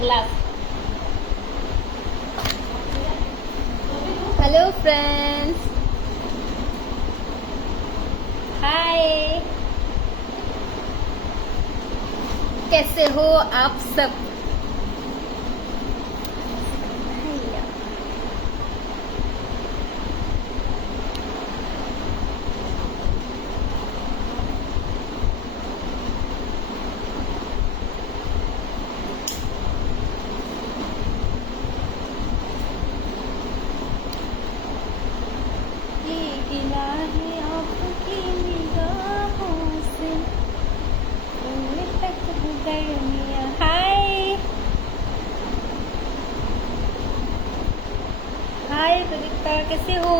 Glass. Hello friends, हाय, कैसे हो आप सब? गिला है आपकी निगाहों से, उम्र तक गर्मियाँ। हाय हाय प्रदीप्ता, कैसे हो?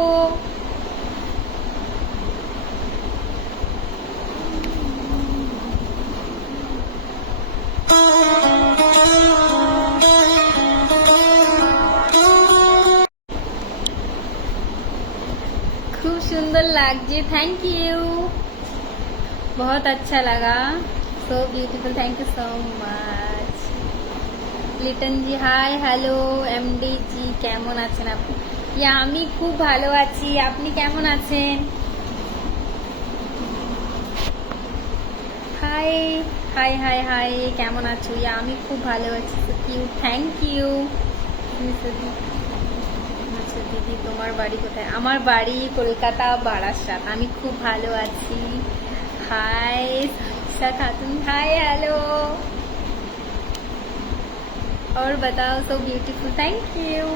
खूब सुंदर लागছে, थैंक यू, बहुत अच्छा लगा, so beautiful, thank you so much. Liton ji hi, hello MD ji, কেমন আছেন আপনি? ইয়া আমি খুব ভালো আছি, আপনি কেমন আছেন? হাই হাই হাই হাই, কেমন আছো? ইয়া আমি খুব ভালো আছি, সো কিউট, থ্যাংক ইউ। আচ্ছা দিদি, তোমার বাড়ি কোথায়? আমার বাড়ি কলকাতা বারাসাত। আমি খুব ভালো আছি। হাই সাইসা খাতুন, হাই হ্যালো, और बताओ, सो ब्यूटीफुल, थैंक यू।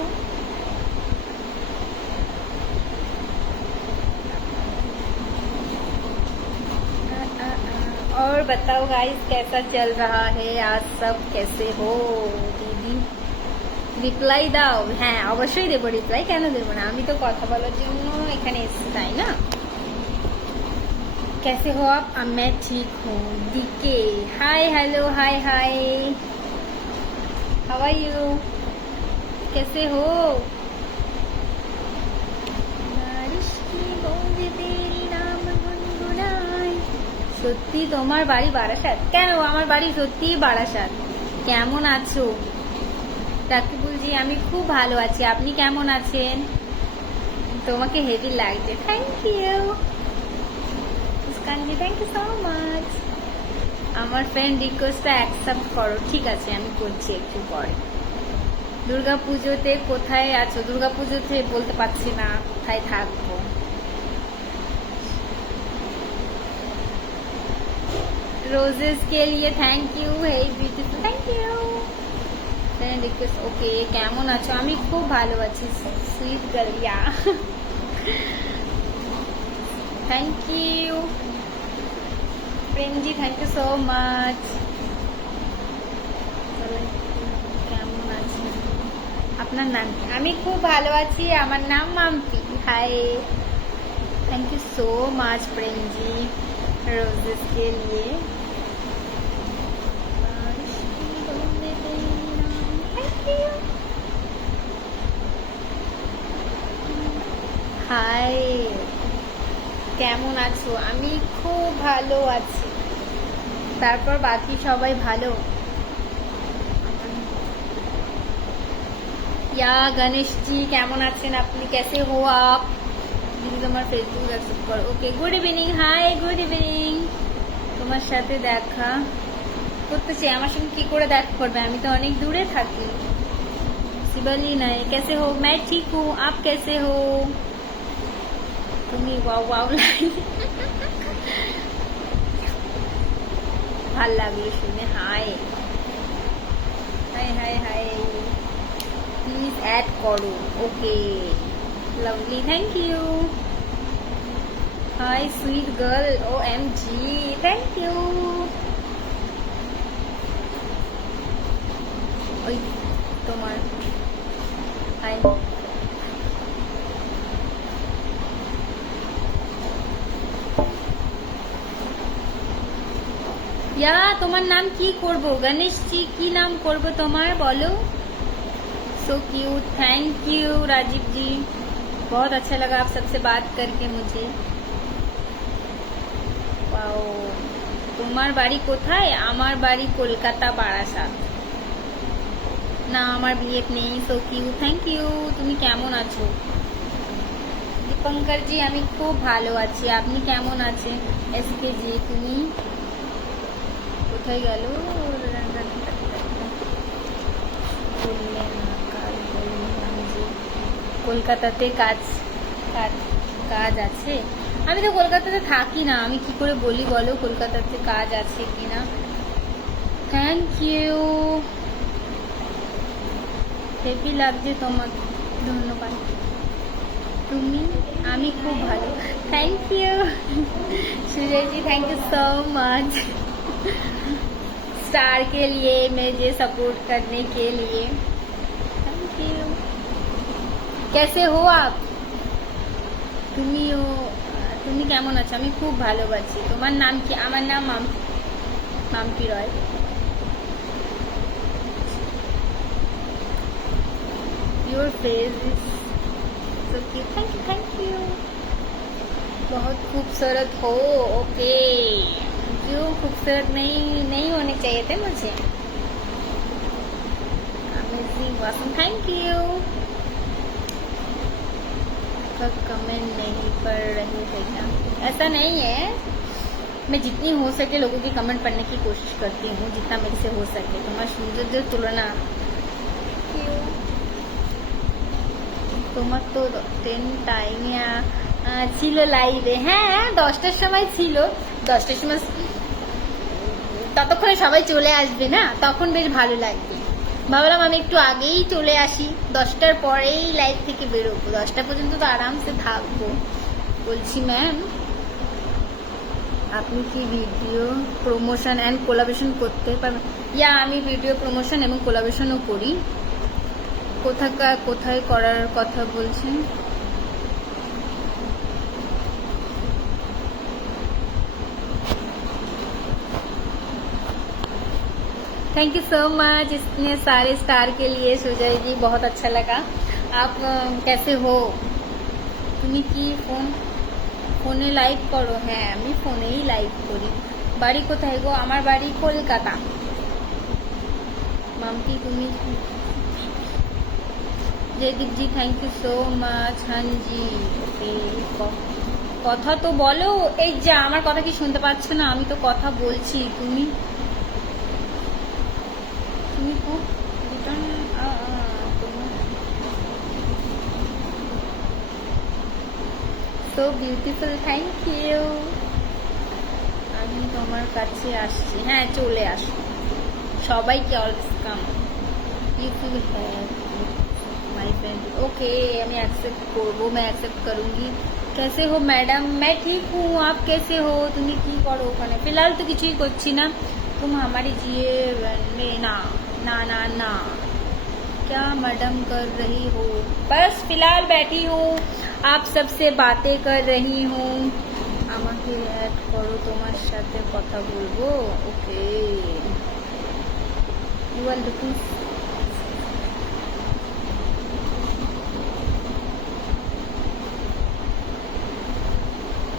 और बताओ गाइस, कैसा चल रहा है आज, सब कैसे हो? दीदी রিপ্লাই দাও। হ্যাঁ অবশ্যই দেবো রিপ্লাই, কেন দেবো না, আমি তো কথা বলার জন্য এখানে এসেছি, তাই না? कैसे हो आप? मैं ठीक हूँ। DK hi hello, hi hi, how are you, कैसे हो? बारिश की बूंद तेरी नाम गुनगुनाए। সত্যি তোমার বাড়ি বারাসাত? কেন, আমার বাড়ি সত্যি বারাসাত। কেমন আছো রাকিবুল জি? আমি খুব ভালো আছি, আপনি কেমন আছেন? তোমাকে হেভি লাগছে, thank you Muskan ji, thank you so much. আমার ফ্রেন্ড রিকোয়েস্টটা অ্যাকসেপ্ট করো, ঠিক আছে আমি করছি একটু পরে। দুর্গা পুজোতে কোথায় আছো? দুর্গা পুজোতে বলতে পারছি না কোথায় থাকবো। रोजेस के लिए thank you, hey beautiful, thank you. Friend request, okay, কেমন আছো? আমি খুব ভালো আছি, সুইট গার্লিয়া, thank you Prem ji, thank you so much. কেমন আছেন? আপনার নাম কি? আমি খুব ভালো আছি, আমার নাম Mampi. Hi, thank you so much Prem ji roses के लिए। হাই, কেমন আছো? আমি খুব ভালো আছি, তারপর বাকি সবাই ভালো? ইয়া গণেশ জি, কেমন আছেন আপনি? कैसे हो आप? দিদি তোমার ফেসবুক অ্যাকসেপ্ট করো, okay, good evening, hi good evening. তোমার সাথে দেখা করতে চাই, আমার সঙ্গে কি করে দেখা করবে, আমি তো অনেক দূরে থাকি। শিবালি নাই, कैसे हो? मैं ठीक हूँ, आप कैसे हो? তুমি ওয়াও ওয়াও ভাল লাগলো শুনে, hi hi hi hi, please add করো, okay, lovely, thank you. Hi sweet girl, O M G, thank you. ওই তোমার হাই, ইয়া তোমার নাম কি করব? গণেশ জি, কি নাম করব তোমার বলো? So cute, thank you Rajiv ji, बहुत अच्छा लगा आप सबसे बात करके मुझे। वाओ, তোমার বাড়ি কোথায়? আমার বাড়ি কলকাতা বারাসাত। না আমার বিএফ নেই। So cute, thank you. তুমি কেমন আছো? দীপঙ্কর জি আমি খুব ভালো আছি, আপনি কেমন আছেন? এসকে জি তুমি কোথায় গেল? বললেন না, কাল বললাম যে কলকাতাতে কাজ কাজ কাজ আছে। আমি তো কলকাতাতে থাকি না, আমি কি করে বলি বলো কলকাতাতে কাজ আছে কিনা। Thank you. হেভি লাগছে তোমাকে, ধন্যবাদ। তুমি? আমি খুব ভালো, thank you Sujay ji, thank you so much star के लिए, मुझे सपोर्ट करने के लिए, थैंक यू। कैसे हो आप? তুমি কেমন আছো? আমি খুব ভালোবাসি। তোমার নাম কি? আমার নাম Mampi Roy. Your face is so cute, thank you. बहुत खूबसूरत हो। ओके, क्यों खूबसूरत नहीं होने चाहिए थे मुझे? Amazing, awesome, thank you. Comment नहीं पढ़ रहे थे क्या? ऐसा नहीं है, मैं जितनी हो सके लोगों की कमेंट पढ़ने की कोशिश करती हूँ, जितना मेरे से हो सके। तुम्हार सौंदर्य तुलना তোমার তো 10 টাইমে ছিল লাইভে। হ্যাঁ 10টার সময় ছিল, 10টার সময় ততক্ষণে সবাই চলে আসবে না, তখন বেশ ভালো লাগবে। ভাবলাম আমি একটু আগেই চলে আসি, 10টার পরেই লাইভ থেকে বেরোবো, 10টা পর্যন্ত তো আরামসে থাকবো। বলছি ম্যাম আপনি কি ভিডিও প্রমোশন অ্যান্ড কোলাবোরেশন করতে পারবেন? ইয়া আমি ভিডিও প্রমোশন এবং কোলাবোরেশনও করি। কোথায় করার কথা বলছেন? थैंक यू सो मच इतने सारे स्टार के लिए सुजय जी, बहुत अच्छा लगा। आप कैसे हो? তুমি কি ফোনে লাইভ করো? হ্যাঁ আমি ফোনেই লাইভ করি। বাড়ি কোথায় গো? আমার বাড়ি কলকাতা। মাম্পি তুমি? জয়দীপ জি থ্যাংক ইউ সো মাচ। হান জি ওকে, কথা তো বলো। এই যা, আমার কথা কি শুনতে পাচ্ছ না? আমি তো কথা বলছি। তুমি খুব সো বিউটিফুল, থ্যাংক ইউ। আমি তোমার কাছে আসছি। হ্যাঁ চলে আসো, সবাইকে welcome. If you have my friend, okay मैं एक्सेप्ट করবো, मैं एक्सेप्ट करूंगी। कैसे हो मैडम? मैं ठीक हूँ, आप कैसे हो? তুমি কি করো ওখানে? फिलहाल तो কিছুই করছি না। तुम हमारी जिए ना ना ना ना क्या मैडम कर रही हो? बस फिलहाल बैठी हूँ, आप सबसे बातें कर रही हूँ। আমাকে অ্যাড করো, তোমার সাথে কথা বলবো। ওকে, ইউ আর লুকিং।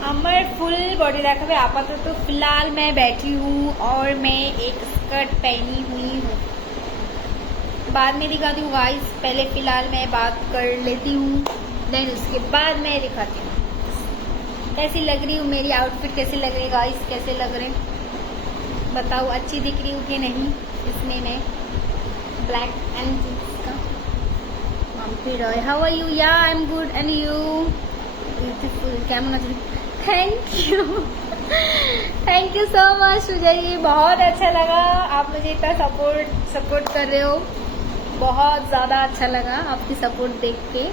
আমার फुल बॉडी दिखावे आपातत। फिलहाल मैं बैठी हूँ और मैं एक स्कर्ट पहनी हुई हूँ, बाद में दिखाती हूँ गाइस। पहले फिलहाल मैं बात कर लेती हूँ, देन उसके बाद मैं दिखाती हूँ कैसी लग रही हूँ, मेरी आउटफिट कैसी लग रही है गाइस, कैसे लग रहे बताओ, अच्छी दिख रही हूँ कि नहीं? इसमें मैं ब्लैक एंड जींस का। Mampi Roy, how are you? Yeah I am good and you? Beautiful, केमन आছো? Thank you so much Sujay ji, बहुत अच्छा लगा। आप मुझे इतना सपोर्ट कर रहे हो, बहुत ज़्यादा अच्छा लगा आपकी सपोर्ट देख के।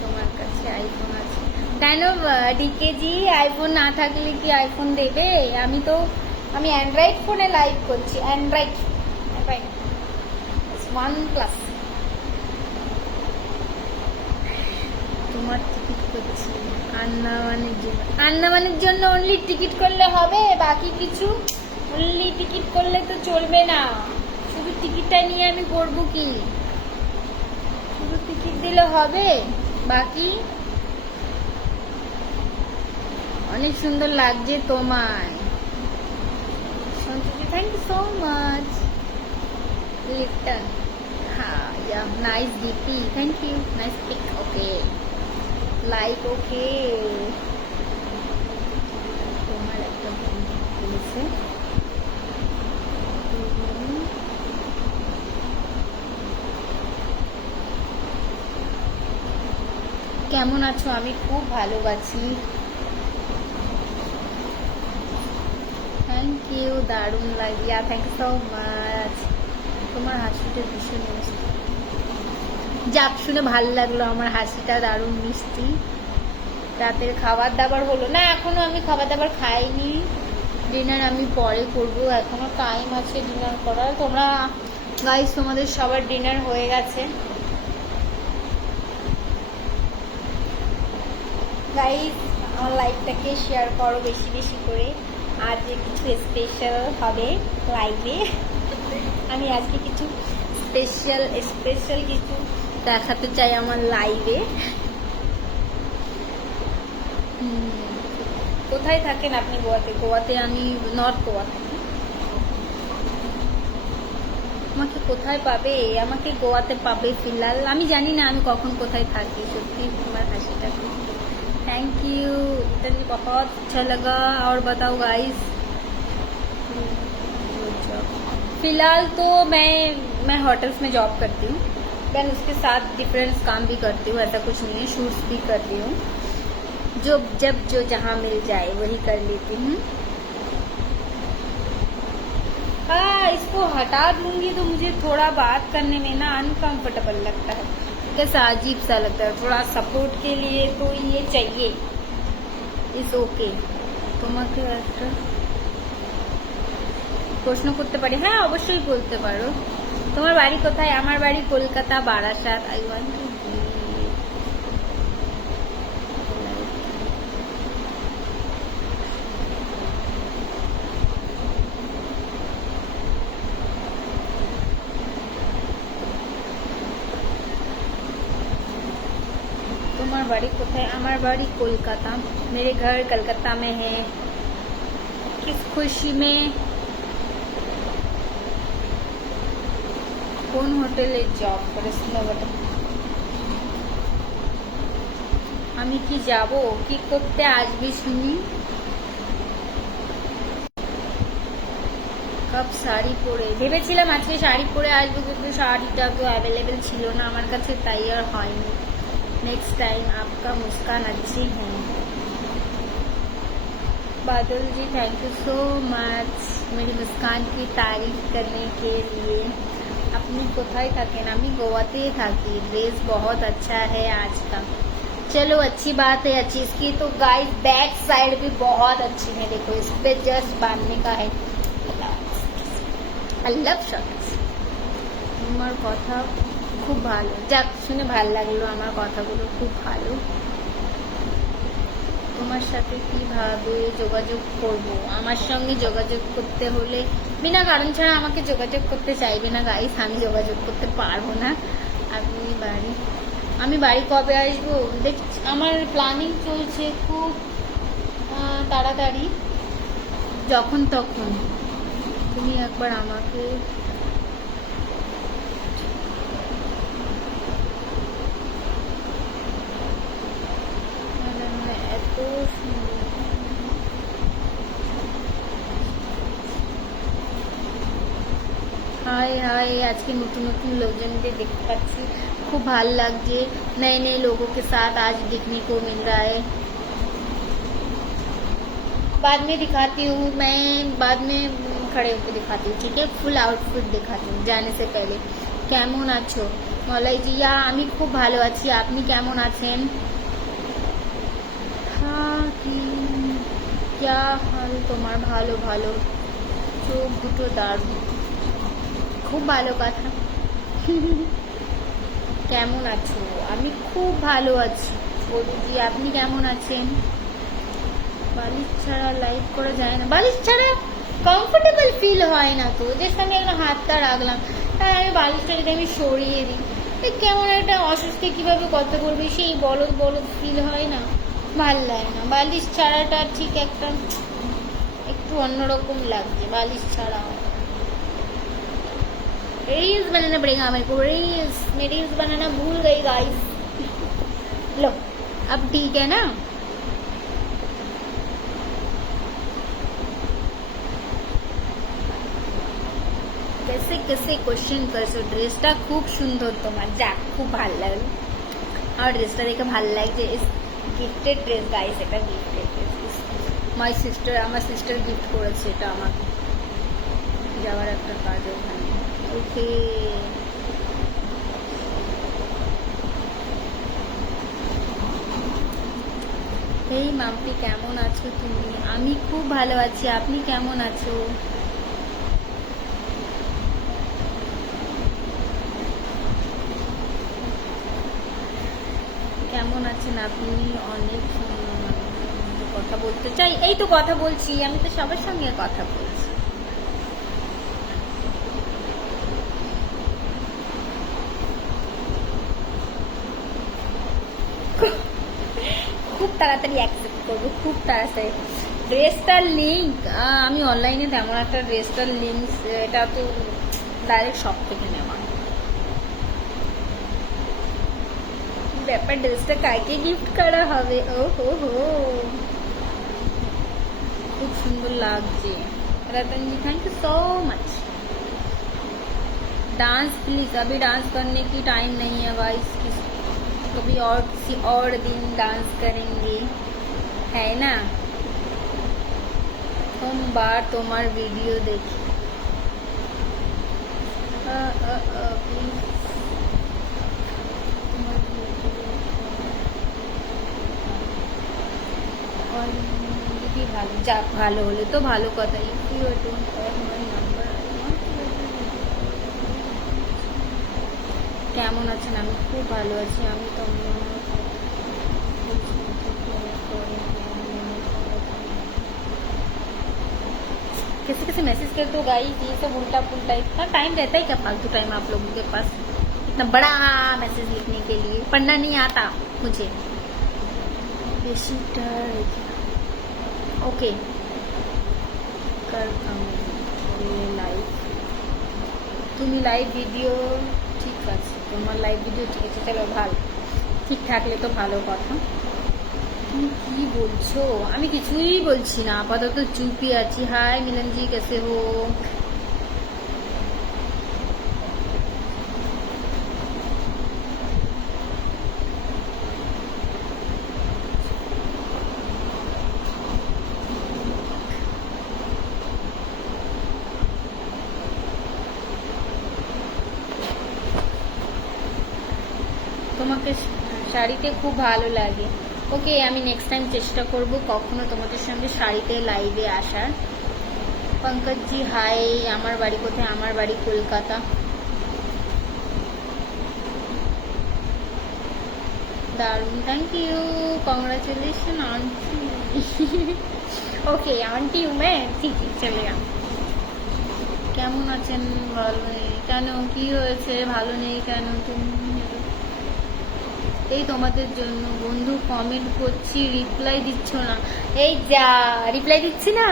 তোমার কাছে আইফোন আছে কেন ডিকে জি? আইফোন না থাকলে কি আইফোন দেবে? আমি অ্যান্ড্রয়েড ফোনে লাইভ করছি, অ্যান্ড্রয়েড OnePlus। তোমার টিকিট করছি আন্নামানের জন্য অনলি টিকিট করলে হবে, বাকি কিছু অনলি টিকিট করলে তো চলবে না। শুধু টিকিটটা নিয়ে আমি করবো কি? শুধু টিকিট দিলে হবে, বাকি অনেক সুন্দর লাগছে তোমায়। Santoshi thank you so much Lipton. हाँ yeah nice DP, thank you, nice pic, okay like, okay তোমার একটা বলেছে কেমন আছো? আমি খুব ভালো আছি, থ্যাংক ইউ, দারুণ লাগিয়া, থ্যাংক ইউ সো মাচ। তোমার হাসিটা ভীষণ মিষ্টি, যাক শুনে ভালো লাগলো, আমার হাসিটা দারুণ মিষ্টি। রাতের খাবার দাবার হলো না? এখনো আমি খাবার দাবার খাইনি, ডিনার আমি পরে করবো, এখনো টাইম আছে ডিনার করার। তোমরা গাইস তোমাদের সবার ডিনার হয়ে গেছে? গাইস আমার লাইভটাকে শেয়ার করো বেশি বেশি করে, আজ কিছু স্পেশাল হবে লাইভে। আমি আজকে কিছু স্পেশাল কিছু দেখাতে চাই আমার লাইভে। কোথায় থাকেন আপনি? গোয়াতে। গোয়াতে আমি নর্থ গোয়া থাকি। আমাকে কোথায় পাবে? আমাকে গোয়াতে পাবে ফিলহাল, আমি জানি না আমি কখন কোথায় থাকি। সত্যি তোমার হাসিটা, थैंक यू, बहुत अच्छा लगा। और बताओ गाइस, फिलहाल तो मैं होटल्स में जॉब करती हूँ, देन उसके साथ डिफरेंट काम भी करती हूँ, ऐसा कुछ नहीं है, शूट्स भी करती हूँ, जो जहाँ मिल जाए वही कर लेती हूँ। हाँ, इसको हटा दूंगी तो मुझे थोड़ा बात करने में ना अनकंफर्टेबल लगता है, कैसा अजीब सा लगता है। थोड़ा सपोर्ट के लिए तो ये चाहिए, इज ओके। তোমাকে একটা প্রশ্ন করতে পারি? হ্যাঁ অবশ্যই বলতে পারো। তোমার বাড়ি কোথায়? আমার বাড়ি Kolkata, Barasat. I want to तुम्हार बाड़ी कोথায়? हमार बाड़ी कोलकाता, मेरे घर कलकत्ता में है। किस खुशी में? कौन होटले जॉब करे? আমি কি যাব? কি করতে আসবি শুনি? কব শাড়ি পরে ভেবেছিলাম আজকে শাড়ি পরে আসবো, কিন্তু শাড়িটা তো অ্যাভেলেবেল ছিল না আমার কাছে, তাই আর হয়নি। नेक्स्ट टाइम आपका मुस्कान अच्छी है। बादल जी थैंक यू सो मच मेरी मुस्कान की तारीफ करने के लिए। अपनी कोথায় থাকেন? আমি গোয়াতে থাকি। ड्रेस बहुत अच्छा है आज का। चलो अच्छी बात है, अच्छी। इसकी तो गाइस बैक साइड भी बहुत अच्छी है, देखो इस पे जस्ट बांधने का है। I love shorts. তোমার কথা খুব ভালো, যাক শুনে ভালো লাগলো, আমার কথাগুলো খুব ভালো। তোমার সাথে কিভাবে যোগাযোগ করব? আমার সঙ্গে যোগাযোগ করতে হলে বিনা কারণ ছাড়া আমাকে যোগাযোগ করতে চাইবে না গাইস, আমি যোগাযোগ করতে পারবো না। আমি বাড়ি কবে আসবো দেখ, আমার প্ল্যানিং চলছে খুব তাড়াতাড়ি, যখন তখন। তুমি একবার আমাকে हाय हाय, आज के नतून नतून लोकजनদের देखते पाচ্ছি, खूब भालो লাগছে। नए नए लोगों के साथ आज दिखने को मिल रहा है। बाद में दिखाती हूँ, मैं बाद में खड़े होकर दिखाती हूँ, ठीक है? फुल आउटफिट दिखाती हूँ जाने से पहले। কেমন আছো মলাই জিয়া? আমি খুব ভালো আছি, আপনি কেমন আছেন? हाँ কি क्या हाल তোমার? ভালো ভালো, চোখ দুটো দারুণ, খুব ভালো কথা। কেমন আছো? আমি খুব ভালো আছি বৌদি, আপনি কেমন আছেন? বালিশ ছাড়া লাইভ করা যায় না? বালিশ ছাড়া কমফোর্টেবল ফিল হয় না তো, জাস্ট আমি একটা হাতটা রাখলাম, হ্যাঁ আমি বালিশটা যদি আমি সরিয়ে দিই কেমন একটা অসুস্থ, কিভাবে কথা বলবি, সেই বলদ বলদ ফিল হয় না, ভাল লাগে না। বালিশ ছাড়াটা ঠিক একটা একটু অন্যরকম লাগছে বালিশ ছাড়াও। रील्स बनाना पड़ेगा मेरे को, रील्स। मैं रील्स बनाना भूल गई गाइस। लो अब ठीक है ना। कैसे कैसे क्वेश्चन करছো? ড্রেসটা খুব সুন্দর তোমার, যাক খুব ভালো লাগলো। আর ড্রেসটা দেখে ভালো লাগছে। গিফটেড ড্রেস গাইস, এটা গিফটেড ড্রেস। মাই সিস্টার, আমার সিস্টার গিফট করেছে এটা আমাকে, যাওয়ার একটা কাজ ওখানে। ওকে এই মাম্পি কেমন আছো তুমি? আমি খুব ভালো আছি, আপনি কেমন আছো? কেমন আছেন আপনি? অনেক কথা বলতে চাই, এই তো কথা বলছি, আমি তো সবার সঙ্গে কথা বলছি। খুব তাড়াতাড়ি অ্যাকসেপ্ট করবো, খুব তাড়াতাড়ি। ড্রেসটার লিঙ্ক আমি অনলাইনে তেমন একটা ড্রেসটার লিঙ্ক, এটা তো ডাইরেক্ট শপ থেকে নেওয়া ব্যাপার। ড্রেসটা কাকে গিফট করা হবে? ও হো হো, খুব সুন্দর লাগছে Ratan ji, thank you so much. Dance please, अभी डांस करने की टाइम नहीं है गाइस, कभी और किसी और दिन डांस करेंगे, है ना। हम बार तुम्हार वीडियो देखी ভালো, যাক ভালো হলে তো ভালো কথা। কেমন আছেন? আমি খুব ভালো আছি। আমি তো कैसे कैसे मैसेज करते हो गाइस, ये सब उल्टा पुल्टा। इतना टाइम रहता है क्या फालतू टाइम आप लोगों के पास इतना बड़ा मैसेज लिखने के लिए? पढ़ना नहीं आता मुझे। ओके कर লাইভ, তুমি লাইভ ভিডিও ঠিক আছে, তোমার লাইভ ভিডিও ঠিক আছে, চলো ভালো, ঠিক থাকলে তো ভালো কথা। তুমি কি বলছো? আমি কিছুই বলছি না, আপাতত চুপই আছি। হাই মিলন জি, कैसे हो? তোমাকে শাড়িতে খুব ভালো লাগে। ওকে, আমি নেক্সট টাইম চেষ্টা করব কখনো তোমাদের সঙ্গে শাড়িতে লাইভে আসার। পঙ্কজ জি হাই, আমার বাড়ি কোথায়? আমার বাড়ি কলকাতা। দারুণ, thank you, congratulation aunty. Okay aunty हूँ मैं, ठीक है चलेगा। কেমন আছেন? ভালো নেই কেন? কি হয়েছে? ভালো নেই কেন তুমি? এই তোমাদের জন্য বন্ধু কমেন্ট করছি, রিপ্লাই দিচ্ছ না। এই যা রিপ্লাই দিচ্ছি না,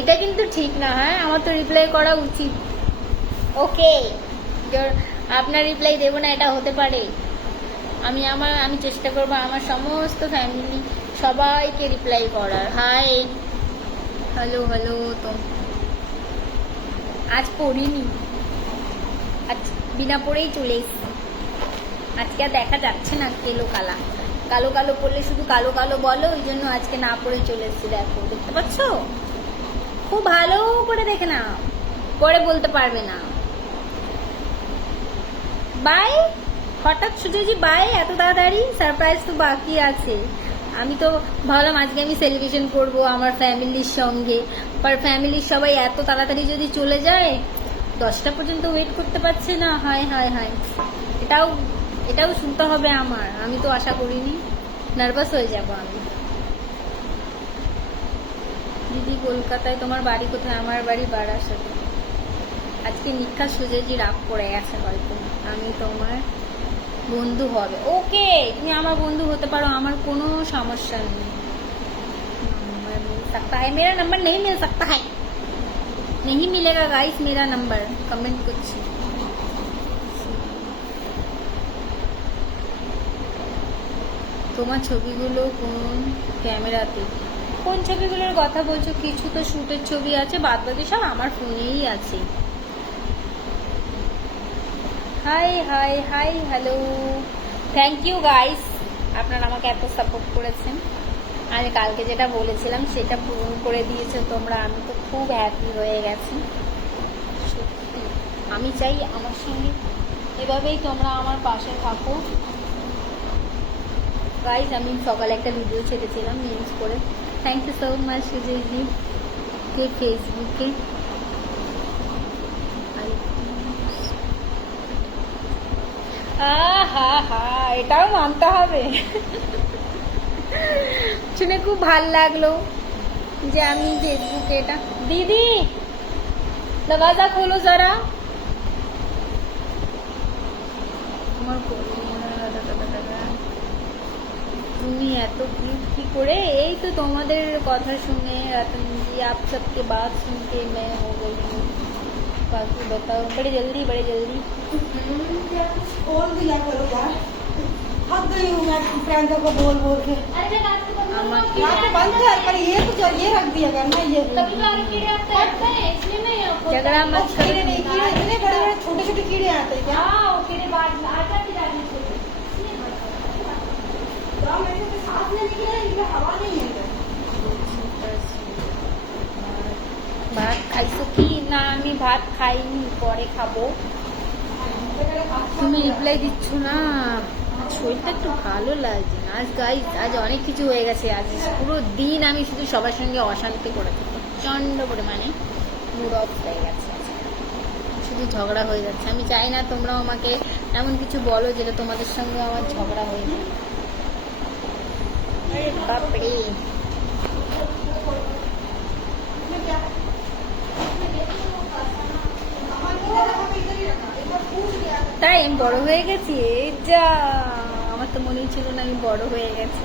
এটা কিন্তু ঠিক না। হ্যাঁ, আমার তো রিপ্লাই করা উচিত। ওকে, আপনার রিপ্লাই দেবো না এটা হতে পারে? আমি চেষ্টা করবো আমার সমস্ত ফ্যামিলি সবাইকে রিপ্লাই করার। Hi, hello hello. তো আজ পড়িনি, আজ বিনা পড়েই চলে এসছি। আজকে আর দেখা যাচ্ছে না কেলো কালা, কালো কালো পড়লে শুধু কালো কালো বলো, ওই জন্য আজকে না পড়ে চলে এসছি। দেখো, দেখতে পাচ্ছ? খুব ভালো করে দেখে না, পরে বলতে পারবে না। বাই, হঠাৎ সুজয়জি বাই, এত তাড়াতাড়ি? সারপ্রাইজ তো বাকি আছে। আমি তো ভাবলাম আজকে আমি সেলিব্রেশন করব আমার ফ্যামিলির সঙ্গে, আর ফ্যামিলির সবাই এত তাড়াতাড়ি যদি চলে যায়, 10টা পর্যন্ত ওয়েট করতে পারছে না। হায় হায় হায়, এটাও শুনতে হবে আমার। আমি তো আশা করিনি, নার্ভাস হয়ে যাব আমি। দিদি কলকাতায়, তোমার বাড়ি কোথায়? আমার বাড়ি বারাসাতে। আজকে নিক্ষা সুজয়জি রাগ করে গেছে হয়তো, আমি তোমার বন্ধু হবে। ওকে, তুমি আমার বন্ধু হতে পারো, আমার কোনো সমস্যা নেই। सकता है, मेरा नंबर नहीं मिल सकता है, नहीं मिलेगा गाइस मेरा नंबर। कमेंट कुछ তোমার ছবিগুলো কোন ক্যামেরাতে? কোন ছবিগুলোর কথা বলছো? কিছু তো শুটের ছবি আছে, বাদ বাকি সব আমার ফোনেই আছে। Hi hi hi hello, thank you guys, আপনারা আমাকে এত সাপোর্ট করেছেন। আর কালকে যেটা বলেছিলাম সেটা পূরণ করে দিয়েছো তোমরা, আমি তো খুব হ্যাপি হয়ে গেছি সত্যি। আমি চাই আমার সঙ্গে এভাবেই তোমরা আমার পাশে থাকো গাইস। আমি সকালে একটা ভিডিও ছেড়েছিলাম মিউজ করে, থ্যাংক ইউ সো মাচ সুজয়জি কে ফেসবুকে। এটাও মানতে হবে। শুনে খুব ভাল লাগলো যে আমি ফেসবুকে এটা। দিদি দরওয়াজা খোলো যারা। তোমার তুমি এত কিউট কি করে? এই তো তোমাদের কথা শুনে रतन जी आप सबके बात सुन के मैं हो गई हूँ। बाकी बताओ, बड़े जल्दी खोल दिया करो यार, थक गई हूँ मैं प्रियंका को बोल बोल के। यहाँ पे बंद कर, पर ये तो ये रख दिया करना, ये झगड़ा मत कीड़े नहीं, कीड़े इतने बड़े बड़े छोटे छोटे कीड़े आते हैं क्या? सांस लेने के लिए इनमें हवा नहीं है। ভাত খাইছো কি? না আমি ভাত খাইনি, পরে খাবো। তুমি রিপ্লাই দিচ্ছ না, শরীরটা একটু ভালো লাগছে না আজ গাইস। আজ অনেক কিছু হয়ে গেছে, আজ পুরো দিন আমি শুধু সবার সঙ্গে অশান্তি করেছি, প্রচন্ড পরিমাণে মুড অফ হয়ে গেছে, শুধু ঝগড়া হয়ে যাচ্ছে। আমি চাই না তোমরাও আমাকে এমন কিছু বলো যেটা তোমাদের সঙ্গে আমার ঝগড়া হয়ে যায়। আরে বাপরে, তাই আমি বড় হয়ে গেছি? এই যা, আমার তো মনেই ছিল না আমি বড় হয়ে গেছি।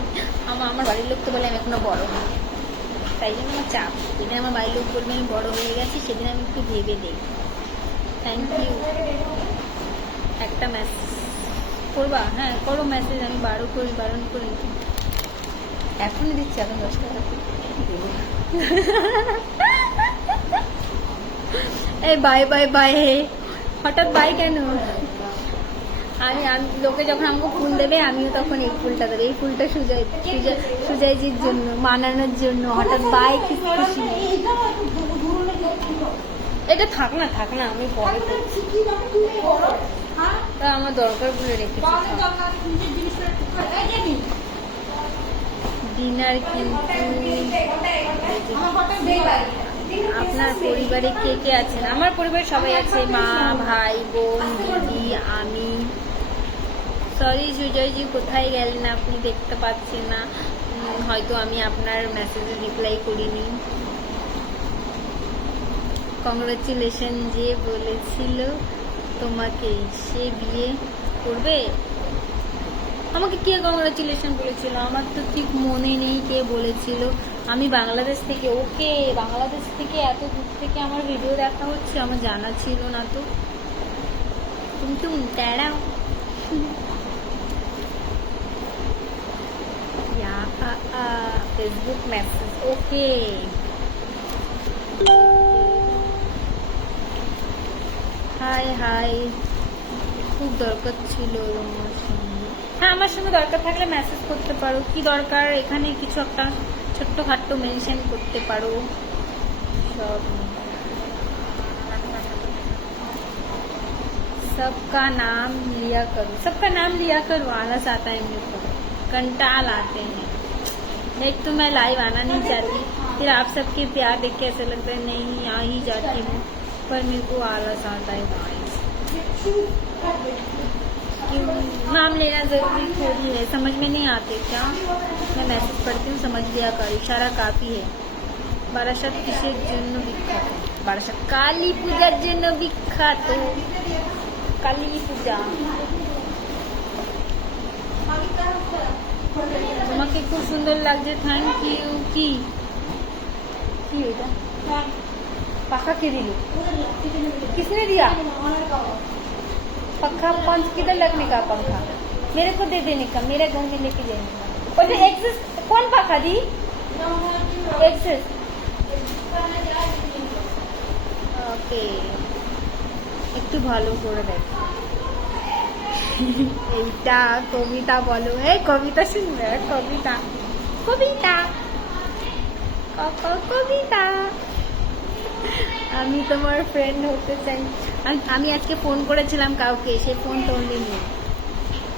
আমার বাড়ির লোক তো বলে আমি এখনো বড় হই, তাই জন্য আমার চাপ। যেদিন আমার বাড়ির লোক বলবে আমি বড় হয়ে গেছি সেদিন আমি একটু ভেবে দিই। Thank you. একটা মেসেজ করবা? হ্যাঁ করো মেসেজ, আমি বারণ করি এখনই দিচ্ছি, এখন 10 টাকা এই বাই বাই বাই। হঠাৎ বাই কেন? আমি লোকে যখন আমাকে ফুল দেবে আমিও তখন এই ফুলটা দেবে। এই ফুলটা সুজয়জির জন্য, মানানোর জন্য। হঠাৎ বাই, কি খুশি। এটা থাক না আমি পরে তা আমার দরকার বলে রেখেছি। ডিনার কিন্তু আপনার পরিবারে কে কে আছেন? আমার পরিবারে সবাই আছে, মা, ভাই, বোন, দিদি, আমি। সরি সুজয়জি, কোথায় গেলেন আপনি? দেখতে পাচ্ছেন না হয়তো, আমি আপনার মেসেজে রিপ্লাই করিনি। কংগ্রাচুলেশন, যে বলেছিল তোমাকে সে বিয়ে করবে। আমাকে কে কংগ্রাচুলেশন বলেছিল? আমার তো ঠিক মনে নেই কে বলেছিল। আমি বাংলাদেশ থেকে, ওকে বাংলাদেশ থেকে এত দূর থেকে আমার ভিডিও দেখা হচ্ছে, আমার জানা ছিল না তো। তুমি তেড়াও। ফেসবুক মেসেজ, ওকে। হাই, খুব দরকার ছিল তোমার সঙ্গে। হ্যাঁ, আমার সঙ্গে দরকার থাকলে মেসেজ করতে পারো। কি দরকার এখানে কিছু একটা ছোট্টখাট্টো মেনশন করতে পারো। সব सबका नाम लिया करो। आलस आता है मेरे को, कंटाल आते हैं। एक तो मैं लाइव आना नहीं चाहती, फिर आप सबके प्यार देख के ऐसा लगता है नहीं आ ही जाती हूँ, पर मेरे को आलस आता है। क्यों नाम लेना जरूरी थोड़ी है? समझ में नहीं आते क्या? मैं मैसेज पढ़ती हूँ, समझ लिया कर, इशारा काफी है। বারাসাত কিসের জন্য বিখ্যাত? বারাসাত কালী পূজার জন্য বিখ্যাত। কালী পূজা। তোমাকে খুব সুন্দর লাগছে, থ্যাংক ইউ। কি কি এটা পাখা কে दिल किसने दिया पंखा कौन किधर लगने का पंखा मेरे को दे देने का मेरे घर में लेके जाने का और जो एक्सेस कौन पंखा दी एक्सेस ওকে একটু ভালো করে দেখ এইটা কবিতা বলো এই কবিতা শুনবে কবিতা কবিতা কবিতা আমি তোমার ফ্রেন্ড হতে চাই আমি আজকে ফোন করেছিলাম কাউকে সে ফোন তোলেনি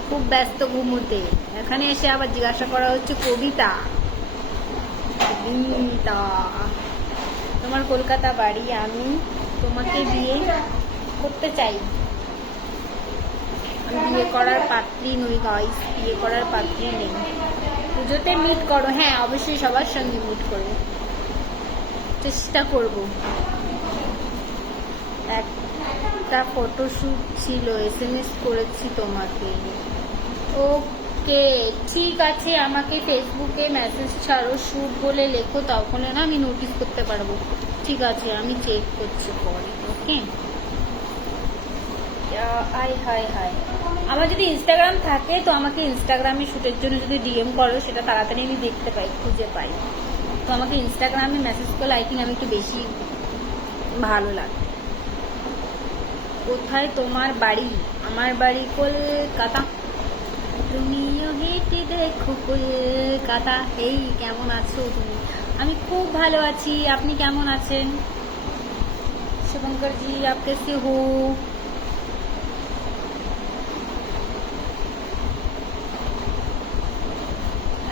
খুব ব্যস্ত ঘুমোতে এখানে এসে আবার জিজ্ঞাসা করা হচ্ছে কবিতা কবিতা তোমার কলকাতা বাড়ি আমি তোমাকে বিয়ে করতে চাই আমি বিয়ে করার পাত্রী নই গাইস বিয়ে করার পাত্রী নেই পুজোতে মিট করো হ্যাঁ অবশ্যই সবার সঙ্গে মিট করবো চেষ্টা করব একটা ফটোশুট ছিল এসএমএস করেছি তোমাকে ওকে ঠিক আছে আমাকে ফেসবুকে মেসেজ ছাড়ো শুট বলে লেখো তখন না আমি নোটিস করতে পারবো ঠিক আছে আমি চেক করছি পরে ওকে হাই হাই হাই আমার যদি ইনস্টাগ্রাম থাকে তো আমাকে ইনস্টাগ্রামে শুটের জন্য যদি ডিএম করো সেটা তাড়াতাড়ি আমি দেখতে পাই খুঁজে পাই তো আমাকে ইনস্টাগ্রামে মেসেজ করলে আই থিঙ্ক আমি একটু বেশি ভালো লাগে কোথায় তোমার বাড়ি আমার বাড়ি কলকাতা তুমিও হেঁটে দেখো কলকাতা এই কেমন আছো তুমি আমি খুব ভালো আছি আপনি কেমন আছেন শুভঙ্কর জি আপ कैसे हो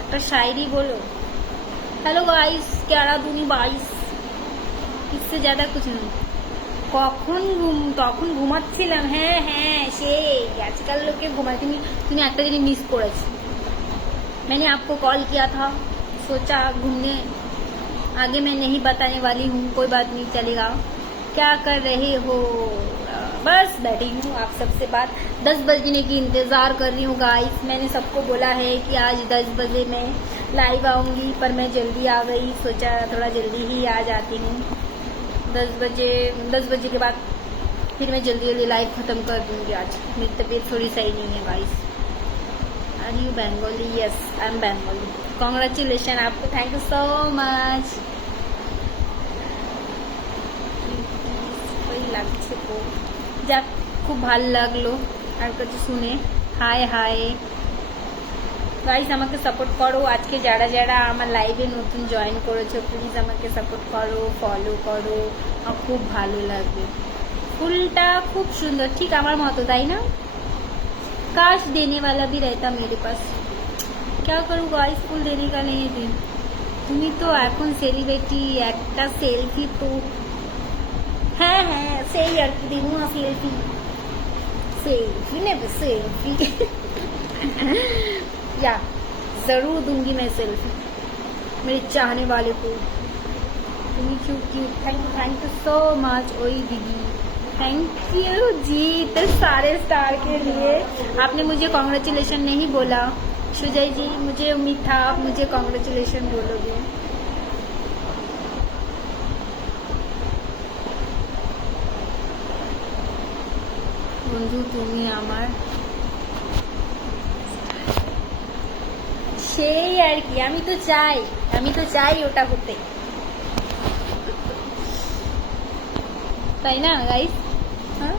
একটা शायरी बोलो हेलो गाइस 11-22 इससे ज्यादा कुछ नहीं কখন তখন ঘুমাচ্ছিলাম হ্যাঁ হ্যাঁ সেই আজকাল লোকে ঘুমায় তুমি একটা জিনিস মিস করেছো मैंने आपको कॉल किया था सोचा घूमने आगे मैं नहीं बताने वाली हूँ कोई बात नहीं चलेगा क्या कर रहे हो बस बैठी हूँ आप सबसे बात 10 बजने की इंतजार कर रही हूँ गाइस मैंने सबको बोला है कि आज 10 बजे मैं लाइव आऊंगी पर मैं जल्दी आ गई सोचा थोड़ा जल्दी ही आ जाती हूँ 10 बजे के बाद फिर मैं जल्दी जल्दी लाइव खत्म कर दूंगी आज मेरी तबीयत थोड़ी सही नहीं है guys are you Bengali yes I am Bengali congratulation आपको थैंक यू सो मच লাগছে তো যাক খুব ভালো লাগলো আর কিছু শুনে হাই হাই গাইস আমাকে সাপোর্ট করো আজকে যারা যারা আমার লাইভে নতুন জয়েন করেছো প্লিজ আমাকে সাপোর্ট করো ফলো করো আমার খুব ভালো লাগবে ফুলটা খুব সুন্দর ঠিক আমার মতো তাই না काश देने वाला भी रहता मेरे पास क्या करूँ गाइस फुल देने का नहीं दिन তুমি তো এখন সেলিব্রিটি একটা সেলফি তো হ্যাঁ হ্যাঁ সেই আর কি দিব না সেলফি सेल्फी नेवर सेल्फी या जरूर दूंगी मैं सेल्फी मेरे चाहने वाले को तुम्हें क्यों थैंक यू सो मच ओई दीदी थैंक यू जी तो सारे स्टार के लिए आपने मुझे कॉन्ग्रेचुलेशन नहीं बोला सुजय जी मुझे उम्मीद था आप मुझे कॉन्ग्रेचुलेशन बोलोगे বন্ধু তুমি আমার সেই আর কি আমি তো চাই ওটা হতে তাই না গাইস हाँ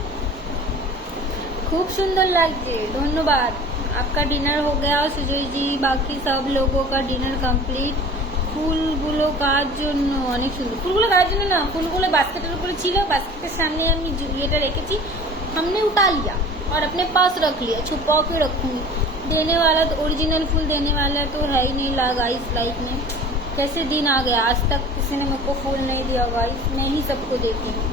खूब सुंदर লাগছে ধন্যবাদ आपका डिनर हो गया सुजय जी बाकी सब लोगों का डिनर कंप्लीट ফুলগুলো কার জন্য অনেক সুন্দর ফুলগুলো কার জন্য না ফুলগুলো বাস্কেটের উপরে ছিল বাস্কেটের সামনে আমি এটা রেখেছি हमने उठा लिया और अपने पास रख लिया छुपा के रखूंगी देने वाला तो ओरिजिनल फूल देने वाला तो है ही नहीं लगा इस लाइफ में कैसे दिन आ गया आज तक किसी ने मुझको फूल नहीं दिया गाइस मैं ही सबको देती हूँ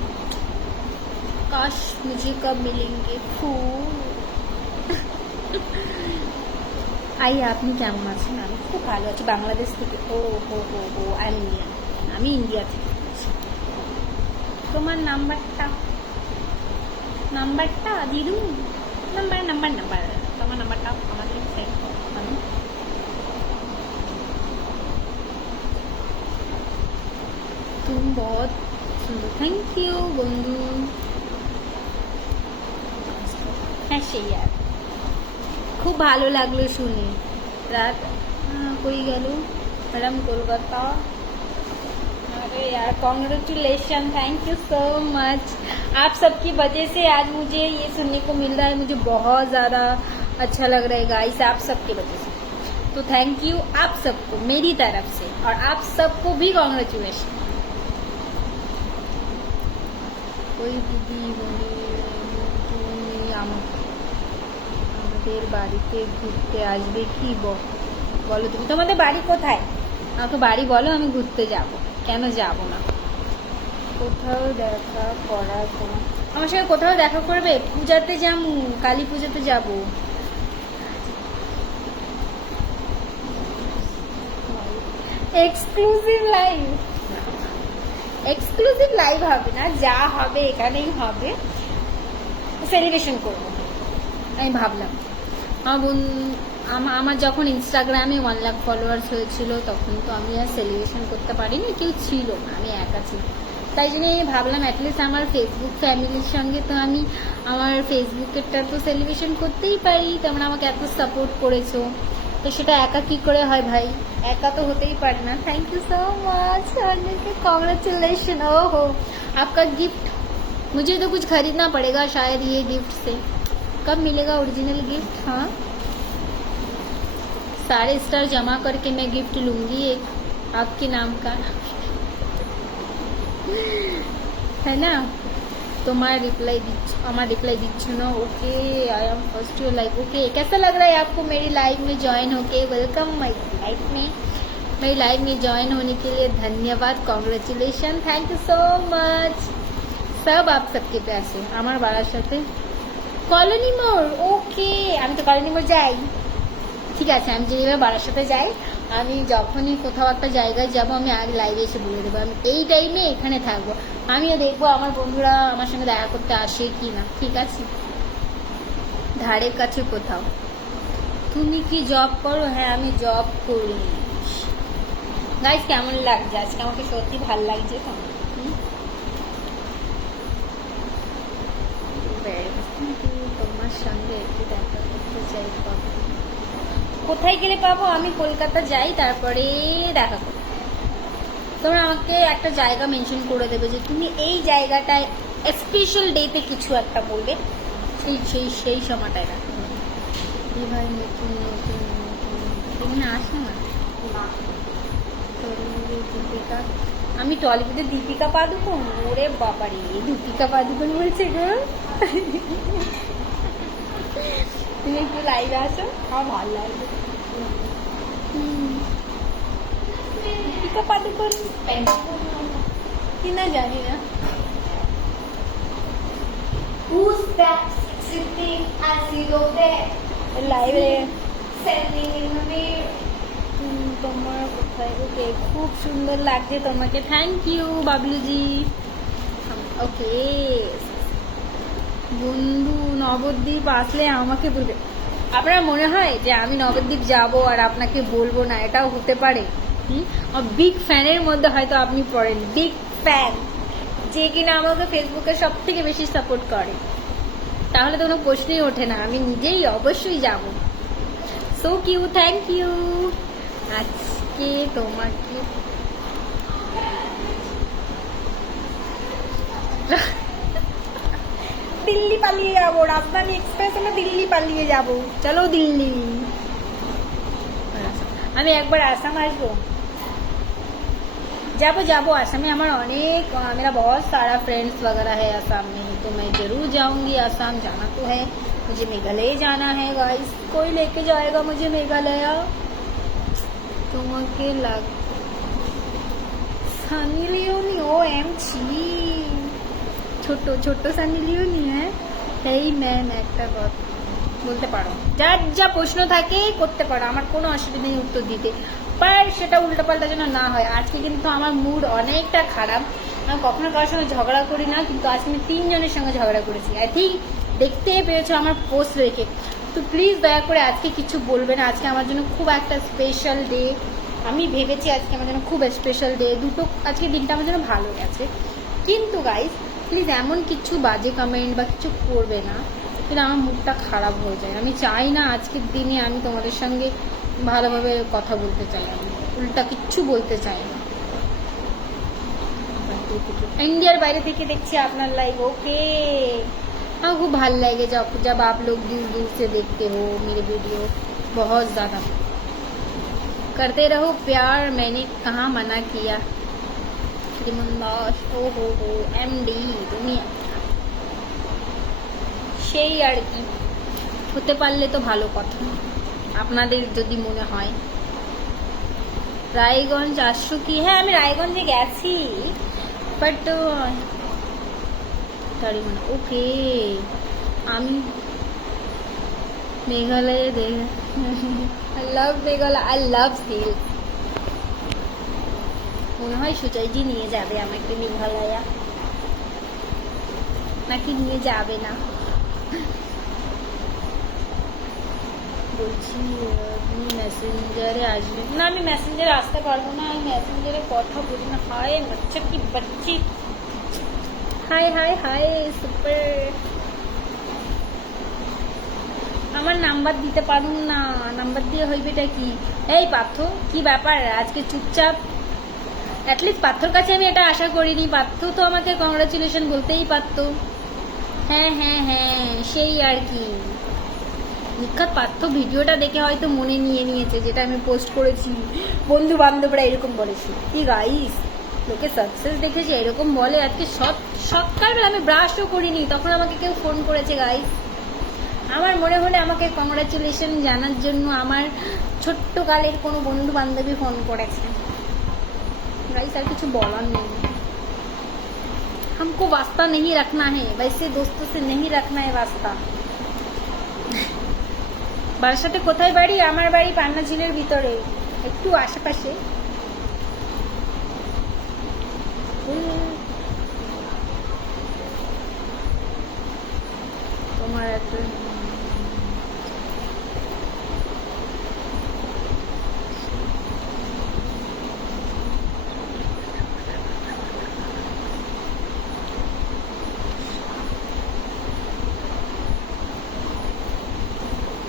काश मुझे कब मिलेंगे फूल আই আপনি কেমন আছেন আমি খুব ভালো আছি বাংলাদেশ থেকে ও হো হো হো আই এম ইন্ডিয়ান আমি ইন্ডিয়া থেকে তোমার নাম্বারটা দিয়ে দেবো নাম্বার তোমার নাম্বারটা আমাকে সেন্ড করো তুমি বহুত সুন্দর। থ্যাংক ইউ বন্ধু। হ্যাঁ সেই আর খুব ভালো লাগলো শুনে। रात कोई गलो मैडम कोलकाता। अरे यार congratulation, thank you so much. आप सबकी वजह से आज मुझे ये सुनने को मिल रहा है, मुझे बहुत ज़्यादा अच्छा लग रहा है गाइस, आप सबकी वजह से। तो थैंक यू आप सबको मेरी तरफ से, और आप सबको भी कॉन्ग्रेचुलेशन। कोई दीदी बोले তুমি আমাদের বাড়িতে ঘুরতে আসবে কি বলো তুমি, তোমাদের বাড়ি কোথায় আমাকে বাড়ি বলো, আমি ঘুরতে যাব, কেন যাব না। কোথাও দেখা করার তোমার আমার সঙ্গে কোথাও দেখা করবে? পূজাতে যাবো, কালী পূজাতে যাব। এক্সক্লুসিভ লাইভ, এক্সক্লুসিভ লাইভ হবে না, যা হবে এখানেই হবে, সেলিব্রেশন করবো আমি ভাবলাম। আমার যখন ইনস্টাগ্রামে 1 লাখ ফলোয়ার্স হয়েছিল তখন তো আমি আর সেলিব্রেশন করতে পারিনি, কেউ ছিল না, আমি একা ছিলাম। তাই জন্য ভাবলাম অ্যাটলিস্ট আমার ফেসবুক ফ্যামিলির সঙ্গে তো আমি আমার ফেসবুকেরটা তো সেলিব্রেশন করতেই পারি, তোমরা আমাকে এত সাপোর্ট করেছো, তো সেটা একা কি করে হয় ভাই, একা তো হতেই পারে না। Thank you so much, congratulation. ओहो आपका गिफ्ट, मुझे तो कुछ खरीदना पड़ेगा शायद ये गिफ्ट से। कब मिलेगा ओरिजिनल गिफ्ट? हाँ सारे स्टार जमा करके मैं गिफ्ट लूंगी एक आपके नाम का, है ना। तुम्हारा रिप्लाई दीजिए ना। Okay I am first your live. Okay कैसा लग रहा है आपको मेरी लाइव में ज्वाइन होके? वेलकम माई लाइफ में, मेरी लाइव में ज्वाइन होने के लिए धन्यवाद, congratulation, thank you so much. सब आप सबके पैसे আমার বাড়ার সাথে কলোনি মোড়। ওকে আমি তো কলোনি মোড় যাই, ঠিক আছে, আমি যদি এবার বাড়ার সাথে যাই, আমি যখনই কোথাও একটা জায়গায় যাব আমি আগে লাইভে এসে বলে দেবো আমি এই টাইমে এখানে থাকবো, আমিও দেখবো আমার বন্ধুরা আমার সঙ্গে দেখা করতে আসে কি না। ঠিক আছে, ধারের কাছে কোথাও। তুমি কি জব করো? হ্যাঁ আমি জব করি। গাইস কেমন লাগছে আজকে? আমাকে সত্যি ভালো লাগছে তো। তোমার সঙ্গে একটু দেখা করতে চাই, কোথায় গেলে পাবো? আমি কলকাতা যাই তারপরে দেখা করবো। তোমরা আমাকে একটা জায়গা মেনশন করে দেবে যে তুমি এই জায়গাটায় স্পেশাল ডেতে কিছু একটা বলবে, সেই সেই সেই সময়টায় রাখো। ভাই নতুন নতুন তুমি আসো না দীপিকা, আমি টলিউডে দীপিকা পাদুকোন। ওরে বাবারে দীপিকা পাদুকোন বলছে গো। তুমি একটু লাইভে আসো, আমার ভালো লাগবে। দীপিকা পাদুকোন কি না জানি না। Who's that sitting as you go there? লাইভে Standing in the mirror. তোমার কোথায়? ওকে খুব সুন্দর লাগছে তোমাকে, থ্যাংক ইউ বাবলুজি। ওকে বন্ধু নবদ্বীপ আসলে আমাকে বলবে। আপনার মনে হয় যে আমি নবদ্বীপ যাব আর আপনাকে বলবো না? এটাও হতে পারে। বিগ ফ্যানের মধ্যে হয়তো আপনি পড়েন, বিগ ফ্যান, যে কিনা আমাকে ফেসবুকে সব থেকে বেশি সাপোর্ট করে, তাহলে তো কোনো প্রশ্নই ওঠে না, আমি নিজেই অবশ্যই যাব। So cute, thank you. আজকে তোমাকে দিল্লি পালিয়ে যাবো, রাজধানী এক্সপ্রেস में দিল্লি পালিয়ে যাব। চলো দিল্লি। আমি একবার आसाम আসবো, जाबो जाबो आसाम में। हमारा अनेक मेरा बहुत सारा फ्रेंड्स वगैरह है आसाम में, तो मैं जरूर जाऊंगी। आसाम जाना तो है मुझे, मेघालय जाना है गाइस, कोई लेके जाएगा मुझे मेघालय। তোমাকে লাগ সানি লিওনি, ও এম ছি, ছোট ছোট সানি লিওনি। হ্যাঁ এই ম্যাম একটা কথা বলতে পারো, যার যা প্রশ্ন থাকে করতে পারো, আমার কোনো অসুবিধা নেই উত্তর দিতে, पर সেটা উল্টাপাল্টা যেন না হয়। আজকে কিন্তু আমার মুড অনেকটা খারাপ, আমি কখনো কারোর সঙ্গে ঝগড়া করি না, কিন্তু আজকে আমি 3 জনের সঙ্গে ঝগড়া করেছি। আই থিঙ্ক দেখতে পেয়েছো আমার পোস্ট রেখে। তো প্লিজ দয়া করে আজকে কিছু বলবে না, আজকে আমার জন্য খুব একটা স্পেশাল ডে, আমি ভেবেছি আজকে আমার জন্য খুব স্পেশাল ডে, আজকে দিনটা আমার জন্য ভালো গেছে। কিন্তু গাইস প্লিজ এমন কিছু বাজে কমেন্ট বা কিছু করবে না, কিন্তু আমার মুডটা খারাপ হয়ে যায়। আমি চাই না আজকের দিনে আমি তোমাদের সঙ্গে ভালোভাবে কথা বলতে চাই, আমি উল্টা কিচ্ছু বলতে চাই না। इंडिया বাইরে থেকে দেখছি আপনার লাইভ। ओके हाँ खूब भालो लगे जब आप लोग दूर दूर से देखते हो मेरे वीडियो, बहुत ज़्यादा करते रहो प्यार, मैंने कहाँ मना किया। श्रीमन दास ओ हो एमडी তুমি সেই আর কি, হতে পারলে তো ভালো কথা আপনাদের যদি মনে হয়। রায়গঞ্জ আসছো কি? হ্যাঁ আমি রায়গঞ্জে গেছি, বাট সরি মানে ওকে আমি মেঘালয়ে I love Meghalaya, I love hill. মনে হয় সুজয়জি নিয়ে যাবে আমাকে মেঘালয়া, নাকি নিয়ে যাবে না বলছি। আপনি মেসেঞ্জারে আসবেন না? আমি মেসেঞ্জারে আসতে পারবো না, আমি মেসেঞ্জারে কথা বলি না। হাই বাচ্চা কি বাচ্চি, হাই হাই হাই সুপার। আমার নাম্বার দিতে পারুন না, নাম্বার দিয়ে হইবেটা কি? এই পার্থ কি ব্যাপার আজকে চুপচাপ? অ্যাটলিস্ট পার্থর কাছে আমি এটা আশা করিনি, পার্থ তো আমাকে কংগ্রাচুলেশন বলতেই পারতো। হ্যাঁ হ্যাঁ হ্যাঁ সেই আর কি। নিখাত পার্থ ভিডিওটা দেখে হয়তো মনে নিয়েছে যেটা আমি পোস্ট করেছি, বন্ধু বান্ধবরা এরকম বলে। সত্যি গাইস লোকে সাকসেস দেখেছে এরকম বলে। আজকে সকালবেলা আমি ব্রাশও করিনি, তখন আমাকে কেউ ফোন করেছে গাইস। আমার মনে হলে আমাকে কংগ্রাচুলেশন জানার জন্য আমার ছোট্টকালের কোনো বন্ধু বান্ধবী ফোন করেছে গাইস। আর কিছু বলার নেই, हमको वास्ता नहीं रखना है, वैसे दोस्तों से नहीं रखना है वास्ता। বারাসাতে কোথায় বাড়ি? আমার বাড়ি পান্না ঝিলের ভিতরে, একটু আশেপাশে। তোমার একটা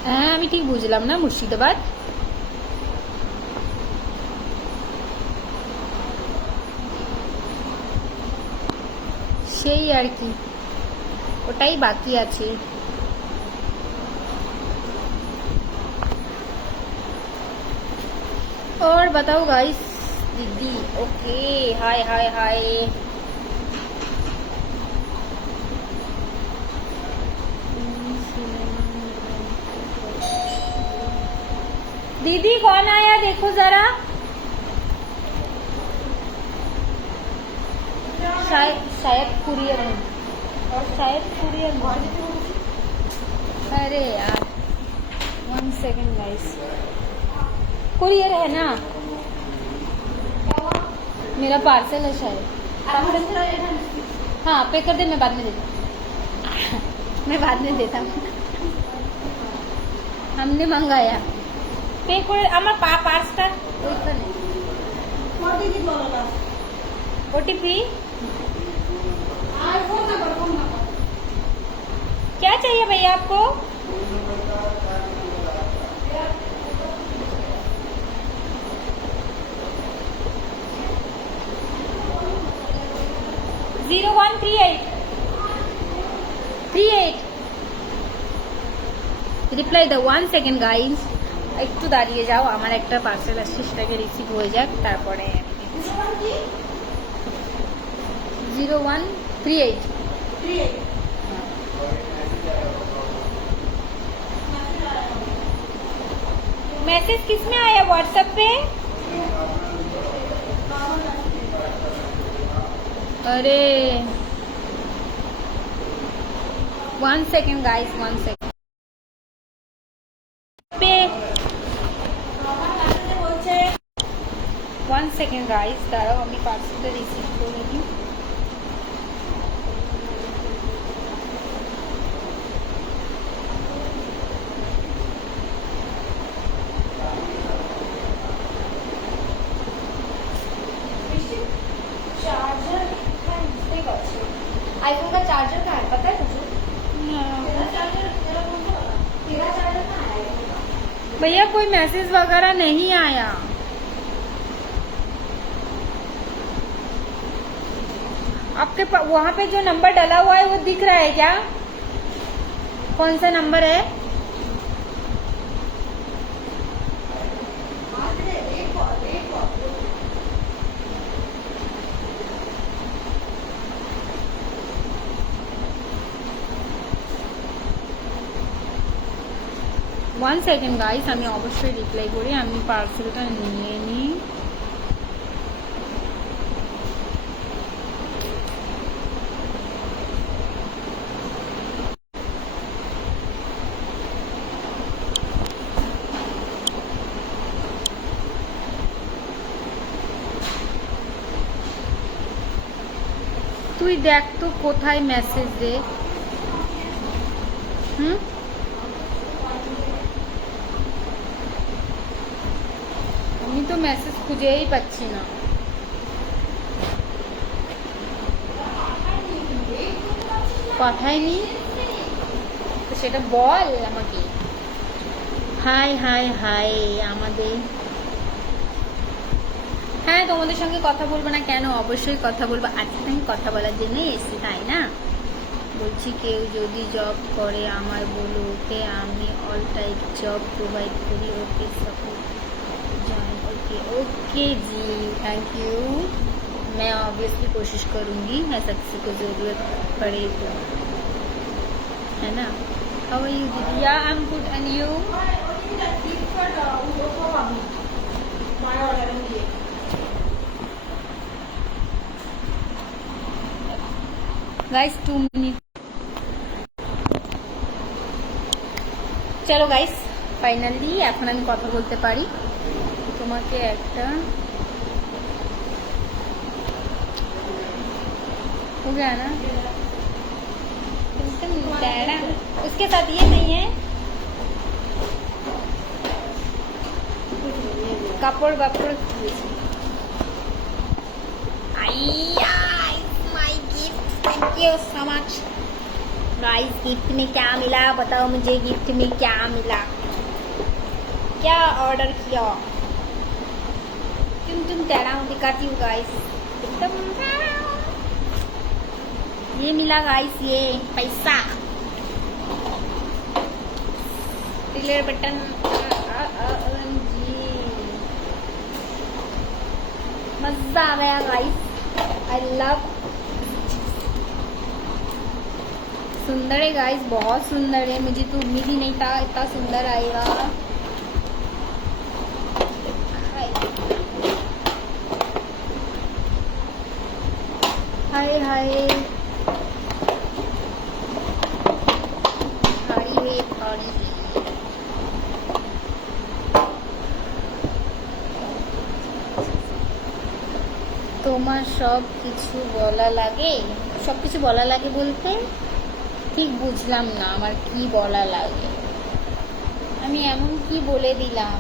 হ্যাঁ আমি ঠিক বুঝলাম না, মুর্শিদাবাদ। সেই আর কি, ওটাই বাকি আছে। और बताओ गाइस दीदी। ओके हाय हाय हाय। दीदी कौन आया देखो जरा, शायद कुरियर है, और शायद कुरियर। अरे यार 1 सेकेंड गाइस, कुरियर है ना, मेरा पार्सल है शायद। हाँ पे कर दे, मैं बाद में देता हूँ मैं बाद में देता हूँ। हमने मंगाया पे করে আমার পার্সটা ওইখানে। ओटीपी क्या चाहिए भैया आपको? जीरो 138 রিপ্লাই দাও। 1 সেকেন্ড গাইস, একটু দাঁড়িয়ে যাও, আমার একটা পার্সেল আসছে সেটাকে রিসিভ হয়ে যাক, তারপরে 0138। मैसेज किस में आया? व्हाट्सएप पे? अरे 1 सेकेंड गाइस, 1 सेकेंड पे 1 সেকেন্ড গাইস দাঁড়াও, আমি পার্সেলটা রিসিভ করে নিই। आईफोन का चार्जर कहाँ है पता है तुझे? तेरा चार्जर कहाँ है iPhone का? भैया कोई मैसेज वगैरह नहीं आया। आपके वहाँ पे जो नंबर डला हुआ है वो दिख रहा है क्या? कौन सा नंबर है? ওয়ান সেকেন্ড গাইস, আমি অবশ্যই রিপ্লাই করি। আমি পার্সেলটা নিয়ে নিই। তুই দেখ তো কোথায় মেসেজ দে। আমি তো মেসেজ খুঁজেই পাচ্ছি না। পাঠায়নি তো সেটা বল আমাকে। হাই হাই হাই আমাদের, হ্যাঁ তোমাদের সঙ্গে কথা বলবো না কেন, অবশ্যই কথা বলবো। আজকে আমি কথা বলার জন্যই এসেছি, তাই না? বলছি কেউ যদি জব করে আমার বলো, ওকে আমি অল টাইপ জব प्रोवाइड करी। Okay support join. Okay okay जी, थैंक यू। मैं ऑब्वियसली कोशिश करूँगी, ऐसा किसी को ज़रूरत पड़े तो, है ना? हाउ आर यू दीदी? या I am good and you? Guys 2 minute. চলো গাইস, ফাইনালি এখন আমি কথা বলতে পারি। তোমাকে একটা हो गया ना? उसके साथ ये नहीं है কাপড় বাপড়। My gift, thank you so much guys. Gift में क्या मिला बताओ मुझे, गिफ्ट में क्या मिला, क्या ऑर्डर किया? तुम टेढ़ा दिखाती हूँ गाइस, एकदम ये मिला गाइस, ये पैसा डिलीवर बटन। मजा आ गया गाइस, आई लव। सुंदर है गाइस, बहुत सुंदर है। मुझे तो उम्मीद ही नहीं था इतना सुंदर आएगा। हाय हाय তোমার সব কিছু বলা লাগে? সব কিছু বলা লাগে বলতে ঠিক বুঝলাম না, আমার কি বলা লাগে? আমি এমন কি বলে দিলাম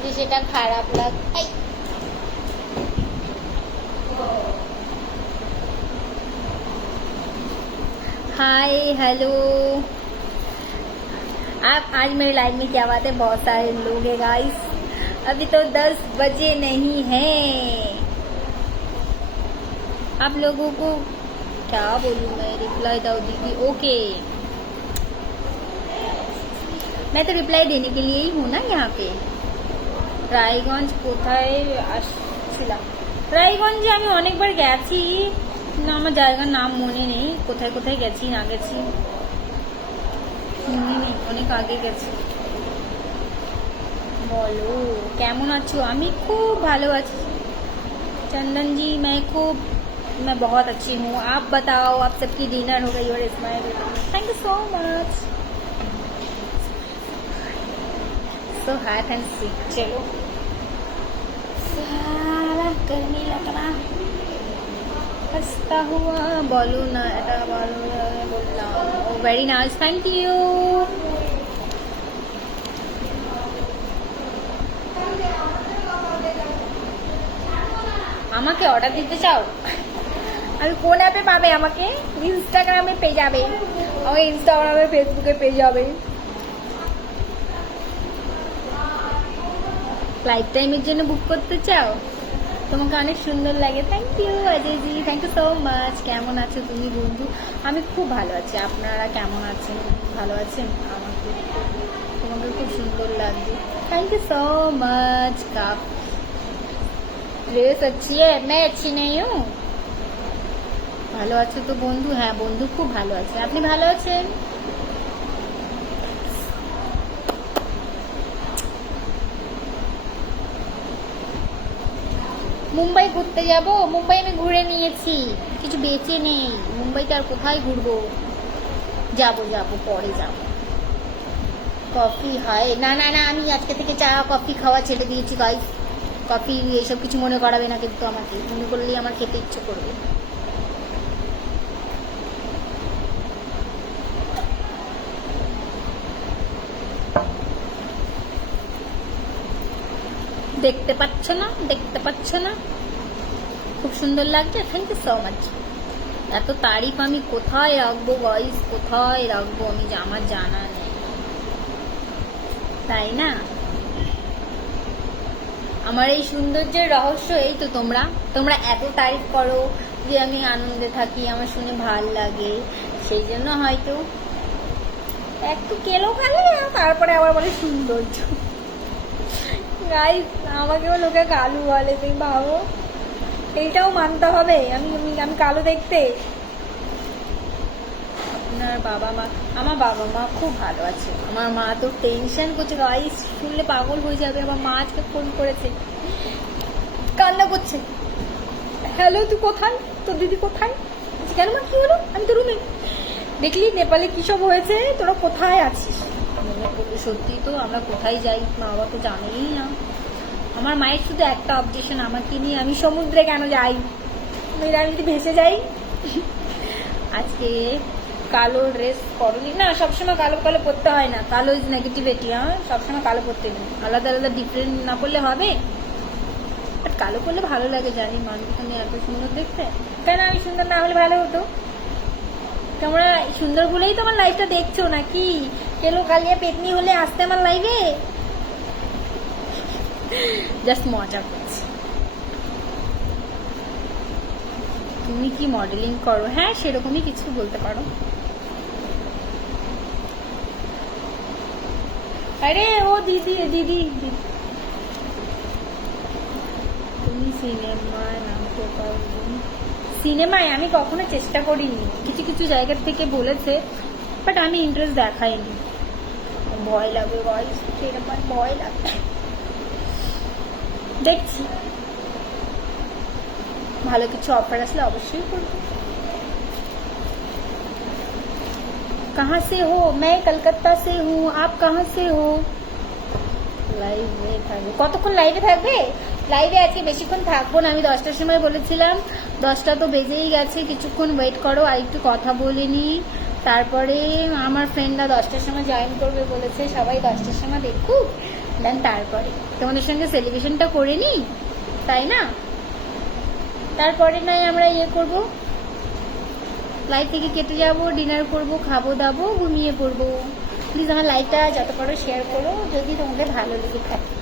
যে সেটা খারাপ লাগে? हाय हेलो, आप आज मेरे लाइव में क्या बात है, बहुत सारे लोग हैं गाइस। अभी तो 10 बजे नहीं हैं। आप लोगों को क्या बोलूँ मैं, रिप्लाई दो दीदी। ओके, मैं तो रिप्लाई देने के लिए ही हूँ ना यहाँ पे। রায়গঞ্জ কোথায় আসছিলাম? রায়গঞ্জে আমি অনেকবার গেছি না, আমার জায়গার নাম মনে নেই, কোথায় কোথায় গেছি না গেছি মনে নেই, অনেক আগে গেছি। বলো কেমন আছো? আমি খুব ভালো আছি चंदन जी, मैं बहुत अच्छी हूँ। आप बताओ, आप सबकी डिनर हो गई? और smile, thank you so much. So हाथ एंड स्वीट। चलो सारा गर्मी लगना हंसता हुआ बोलो ना, এটা বললাম। Very nice, thank you. আমাকে অর্ডার দিতে চাও? আমি কোন অ্যাপে পাবে আমাকে? ইনস্টাগ্রামে পেয়ে যাবে, আমাকে ইনস্টাগ্রামে, ফেসবুকে পেয়ে যাবে। লাইফ টাইমের জন্য বুক করতে চাও? তোমাকে অনেক সুন্দর লাগে। Thank you Ajay ji, thank you so much. কেমন আছো তুমি বন্ধু? আমি খুব ভালো আছি। আপনারা কেমন আছেন? ভালো আছেন? আমাকে তোমাকে খুব সুন্দর লাগছে। Thank you so much. का ड्रेस अच्छी है, मैं अच्छी नहीं हूँ। ভালো আছো তো বন্ধু? হ্যাঁ বন্ধু খুব ভালো আছে। আপনি ভালো আছেন? মুম্বাই ঘুরতে যাব। মুম্বাই আমি ঘুরে নিয়েছি, কিছু বেঁচে নেই। মুম্বাইতে আর কোথায় ঘুরবো? যাব পরে যাব। কফি হয় না না না, আমি আজকে থেকে চা কফি খাওয়া ছেড়ে দিয়েছি গাইস। কফি এসব কিছু মনে করাবে না কিন্তু, আমাকে মনে করলেই আমার খেতে ইচ্ছে করবে। দেখতে পাচ্ছ না? দেখতে পাচ্ছ না? খুব সুন্দর লাগছে। Thank you so much. এত তারিফ আমি কোথায় রাখবো গাইস, কোথায় রাখবো আমি, আমার জানা নেই, তাই না? আমার এই সৌন্দর্যের রহস্য এই তো তোমরা এত তারিফ করো যে আমি আনন্দে থাকি, আমার শুনে ভাল লাগে, সেই জন্য হয়তো একটু কেলো খালে তারপরে আবার বলে সৌন্দর্য। গাইস আমাকেও লোকে কালু বলে, তুমি ভাবো, এইটাও মানতে হবে আমি কালো দেখতে। আপনার বাবা মা? আমার বাবা মা খুব ভালো আছে। আমার মা তো টেনশন করছে গাইস, শুনলে পাগল হয়ে যাবে। আমার মা আজকে ফোন করেছে, কান্না করছে। হ্যালো তুই কোথায়? তোর দিদি কোথায়? কেন মা কি হলো? আমি তো রুমে। দেখলি নেপালে কি সব হয়েছে, তোরা কোথায় আছিস? সত্যি তো, আমরা কোথায় যাই মা বাবা তো জানেই না। আমার মায়ের শুধু একটা অবজেকশন আমাকে নিয়ে, আমি সমুদ্রে কেন যাই, আমি যদি ভেসে যাই। আজকে কালো ড্রেস পরনি না, সবসময় কালো কালো পরতে হয় না, কালো ইজ নেগেটিভিটি। হ্যাঁ সবসময় কালো পরতে নেই, আলাদা আলাদা ডিফারেন্ট না পড়লে হবে, বাট কালো পরলে ভালো লাগে। জানি মানুষ তুমি এত সুন্দর দেখতে, কেন আমি সুন্দর না হলে ভালো হতো? তোমরা সুন্দর বলেই তোমার লাইফটা দেখছো নাকি? কেলো কালিয়া পেতনি হলে আসতে আমার লাইফে? জাস্ট মজা করছি। তুমি কি মডেলিং করো? হ্যাঁ সেরকমই কিছু বলতে পারো। আরে ও দিদি দিদি তুমি সিনেমায় নাম তো পারবে? সিনেমায় আমি কখনো চেষ্টা করিনি, কিছু কিছু জায়গার থেকে বলেছে, বাট আমি ইন্টারেস্ট দেখাইনি। ভয় লাগে ভয়েস, সেরকম ভয় লাগে। দেখছি ভালো কিছু অফার আসলে অবশ্যই করবো। कहाँ से हो? मैं कलकत्ता से हूँ। आप कहाँ से हो? লাইভে থাকবে? কতক্ষণ লাইভে থাকবে? লাইভে আজকে বেশিক্ষণ থাকবো না, আমি 10টার সময় বলেছিলাম, 10টা তো বেজেই গেছে। কিছুক্ষণ ওয়েট করো, আর একটু কথা বলে নি, তারপরে আমার ফ্রেন্ডরা 10টার সময় জয়েন করবে বলেছে। সবাই 10টার সময় দেখুক, দেন তারপরে তোমাদের সঙ্গে সেলিব্রেশনটা করে নি, তাই না? তারপরে নয় আমরা ইয়ে করবো, লাইভ থেকে কেটে যাবো, ডিনার করবো, খাবো দাবো, ঘুমিয়ে পড়বো। প্লিজ আমার লাইভটা যত পারো শেয়ার করো যদি তোমাদের ভালো লেগে থাকে।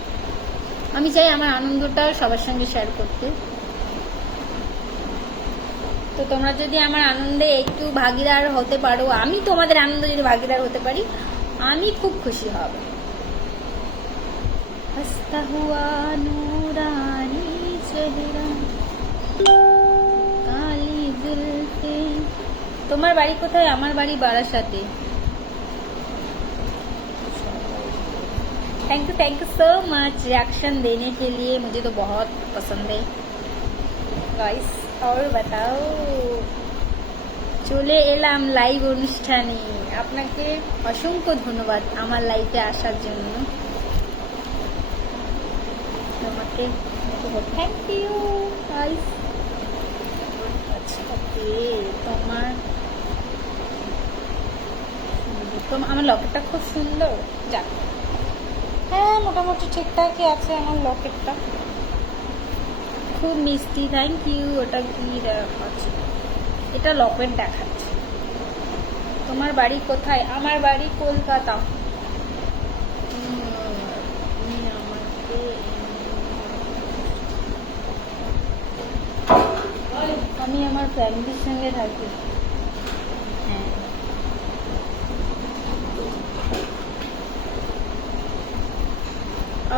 আমি চাই আমার আনন্দটা সবার সঙ্গে শেয়ার করতে। তো তোমরা যদি আমার আনন্দে একটু ভাগিদার হতে পারো, আমি তোমাদের আনন্দ যদি ভাগিদার হতে পারি, আমি খুব খুশি হব। হসতা হুয়া নূরানি চেহারা কালি জুলফে। তোমার বাড়ি কোথায়? আমার বাড়ি বারাসাতে। Thank you so much reaction देने के लिए, मुझे तो बहुत पसंद है गाइस। और बताओ, চলে এলাম লাইভ অনুষ্ঠানে। আপনাকে অসংখ্য ধন্যবাদ আমার লাইভে আসার জন্য। তোমাকে থ্যাংক ইউ গাইস। আচ্ছা ওকে, আমার লকেটটা খুব সুন্দর। যাক, হ্যাঁ মোটামুটি ঠিকঠাকই আছে আমার লকেটটা, খুব মিষ্টি। Thank you. ওটা কি আছে? এটা লকেট দেখাচ্ছে। তোমার বাড়ি কোথায়? আমার বাড়ি কলকাতা। আমি আমার ফ্যামিলির সঙ্গে থাকি। হ্যাঁ।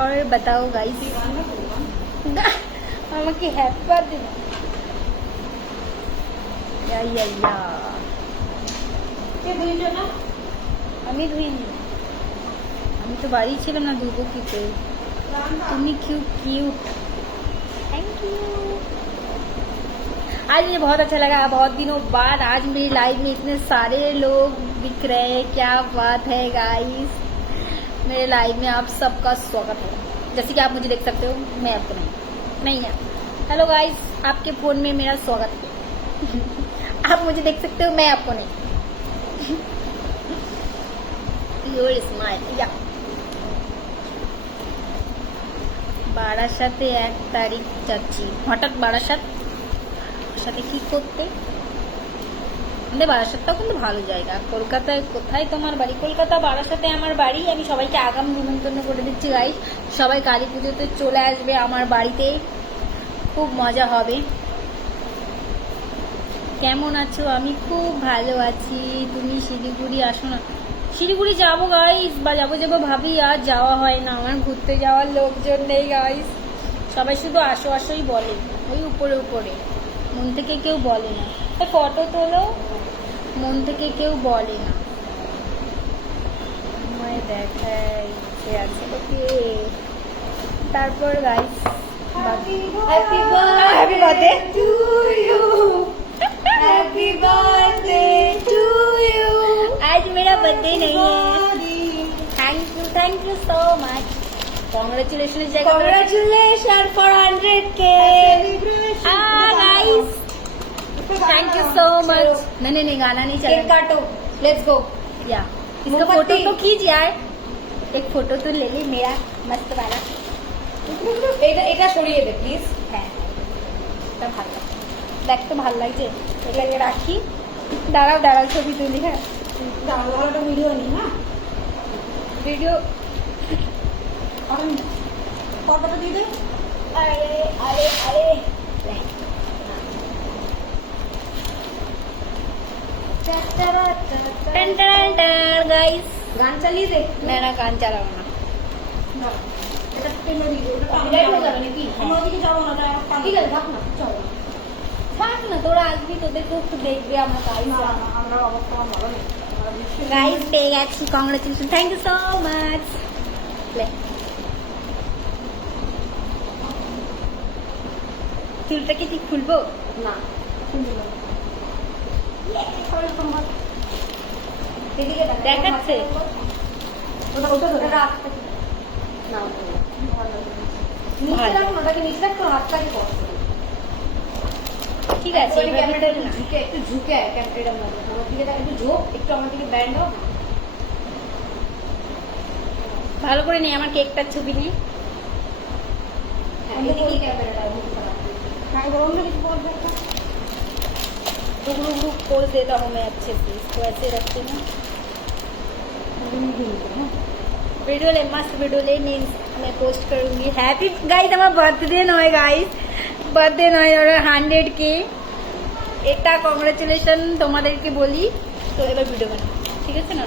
और बताओ गाइस, আমাকে হ্যাপি বার্থডে আমি ধুইনি, আমি তো বাড়ি ছিলাম না, ধুবো কি করে? তুমি क्यूट, थैंक यू। आज मुझे बहुत अच्छा लगा, बहुत दिनों बाद आज मेरी लाइफ में इतने सारे लोग दिख रहे हैं, क्या बात है गाइस। मेरे लाइफ में आप सबका स्वागत है। जैसे कि आप मुझे देख सकते हो, मैं आपको नहीं है। हेलो गाइस, आपके फोन में मेरा स्वागत है। आप मुझे देख सकते हो, मैं आपको नहीं। योर स्माइल या বারাসাতে 1 তারিখ যাচ্ছি। হঠাৎ বারাসাত সাথে কি করতে? আমাদের বারাসাতটাও কিন্তু ভালো জায়গা। কলকাতায় কোথায় তোমার বাড়ি? কলকাতা বারাসাতে আমার বাড়ি। আমি সবাইকে আগাম নিমন্ত্রণ করে দিচ্ছি গাইস, সবাই কালী পুজোতে চলে আসবে আমার বাড়িতে, খুব মজা হবে। কেমন আছো? আমি খুব ভালো আছি। তুমি শিলিগুড়ি আসো না? শিলিগুড়ি যাবো গাইস, বা যাবো ভাবি, আর যাওয়া হয় না। আমার ঘুরতে যাওয়ার লোকজন নেই গাইস, সবাই শুধু আসো আসোই বলে, ওই উপরে উপরে, মন থেকে কেউ বলে না। ফটো তোলো, মন থেকে কেউ বলে না। আমায় দেখাই ইচ্ছে আছে। ওকে, তারপর guys Happy happy birthday to you. Happy birthday to you. आज मेरा बर्थडे नहीं है। Thank you so much. Congratulation Congratulations for 100K. Guys, thank you so much. नहीं गाना नहीं केक चलेगा। काटो, let's go. या इसका मोमबत्ती। फोटो तो खींच यार, एक फोटो तो ले ली मेरा मस्त वाला। এটা সরিয়ে দে প্লিজ। হ্যাঁ, এটা ভালো দেখতে, ভালো লাগছে। এটাকে রাখি, দাঁড়াও ছবি তুলি। হ্যাঁ, ভালোটা ভিডিও নি না, ভিডিও কতটা দিয়ে দে। আরে গাইস, গান চালিয়ে দে। না গান চালাবো না। এটা পেলো দিয়ে দে। Copyright হয়ে যাবে নাকি? আমরা ওদিকে যাবো না, যাই আমার ঠিক আছে, থাক না, চলো। থাক না, তোরা আসবি, তোদেরকে একটু দেখবে আমরা গাইস। আমরা অবস্থা ভালো নেই। গাইস পেয়ে গেছি, congratulation, thank you so much. চুলটা কি ঠিক খুলবো? না, এদিকে দেখ, দেখাচ্ছে। ওটা ধরে রাখ। না, নিচে রাখো না, ওটাকে নিচে রাখো, হাতটাকে কষ্ট করে। ঠিক আছে, একটুখানি এভাবে ক্যামেরাটা তুল না। একটু ঝুঁকে আয়, ক্যামেরাটা মারবে। আমার দিকে দেখ, একটু ঝোঁক, একটু আমার দিকে ব্যান্ড হোক। ভালো করে নেই, আমার কেকটার ছবি নেই। হ্যাঁ, এদিকেই ক্যামেরাটা মুখটা রাখবে। হ্যাঁ, গরম না কিছু বল দেখা। टुकड़ू पोज देता हूँ मैं अच्छे से, इसको ऐसे रखती हूँ। वीडियो ले, मस्त वीडियो ले, मैं पोस्ट करूंगी। हैप्पी गाइस, আমার বার্থডে নয় গাইস, বার্থডে নয়, ওর 100K। এটা কংগ্রেচুলেশন তোমাদেরকে বলি। তো এবার ভিডিও বানাই, ঠিক আছে না?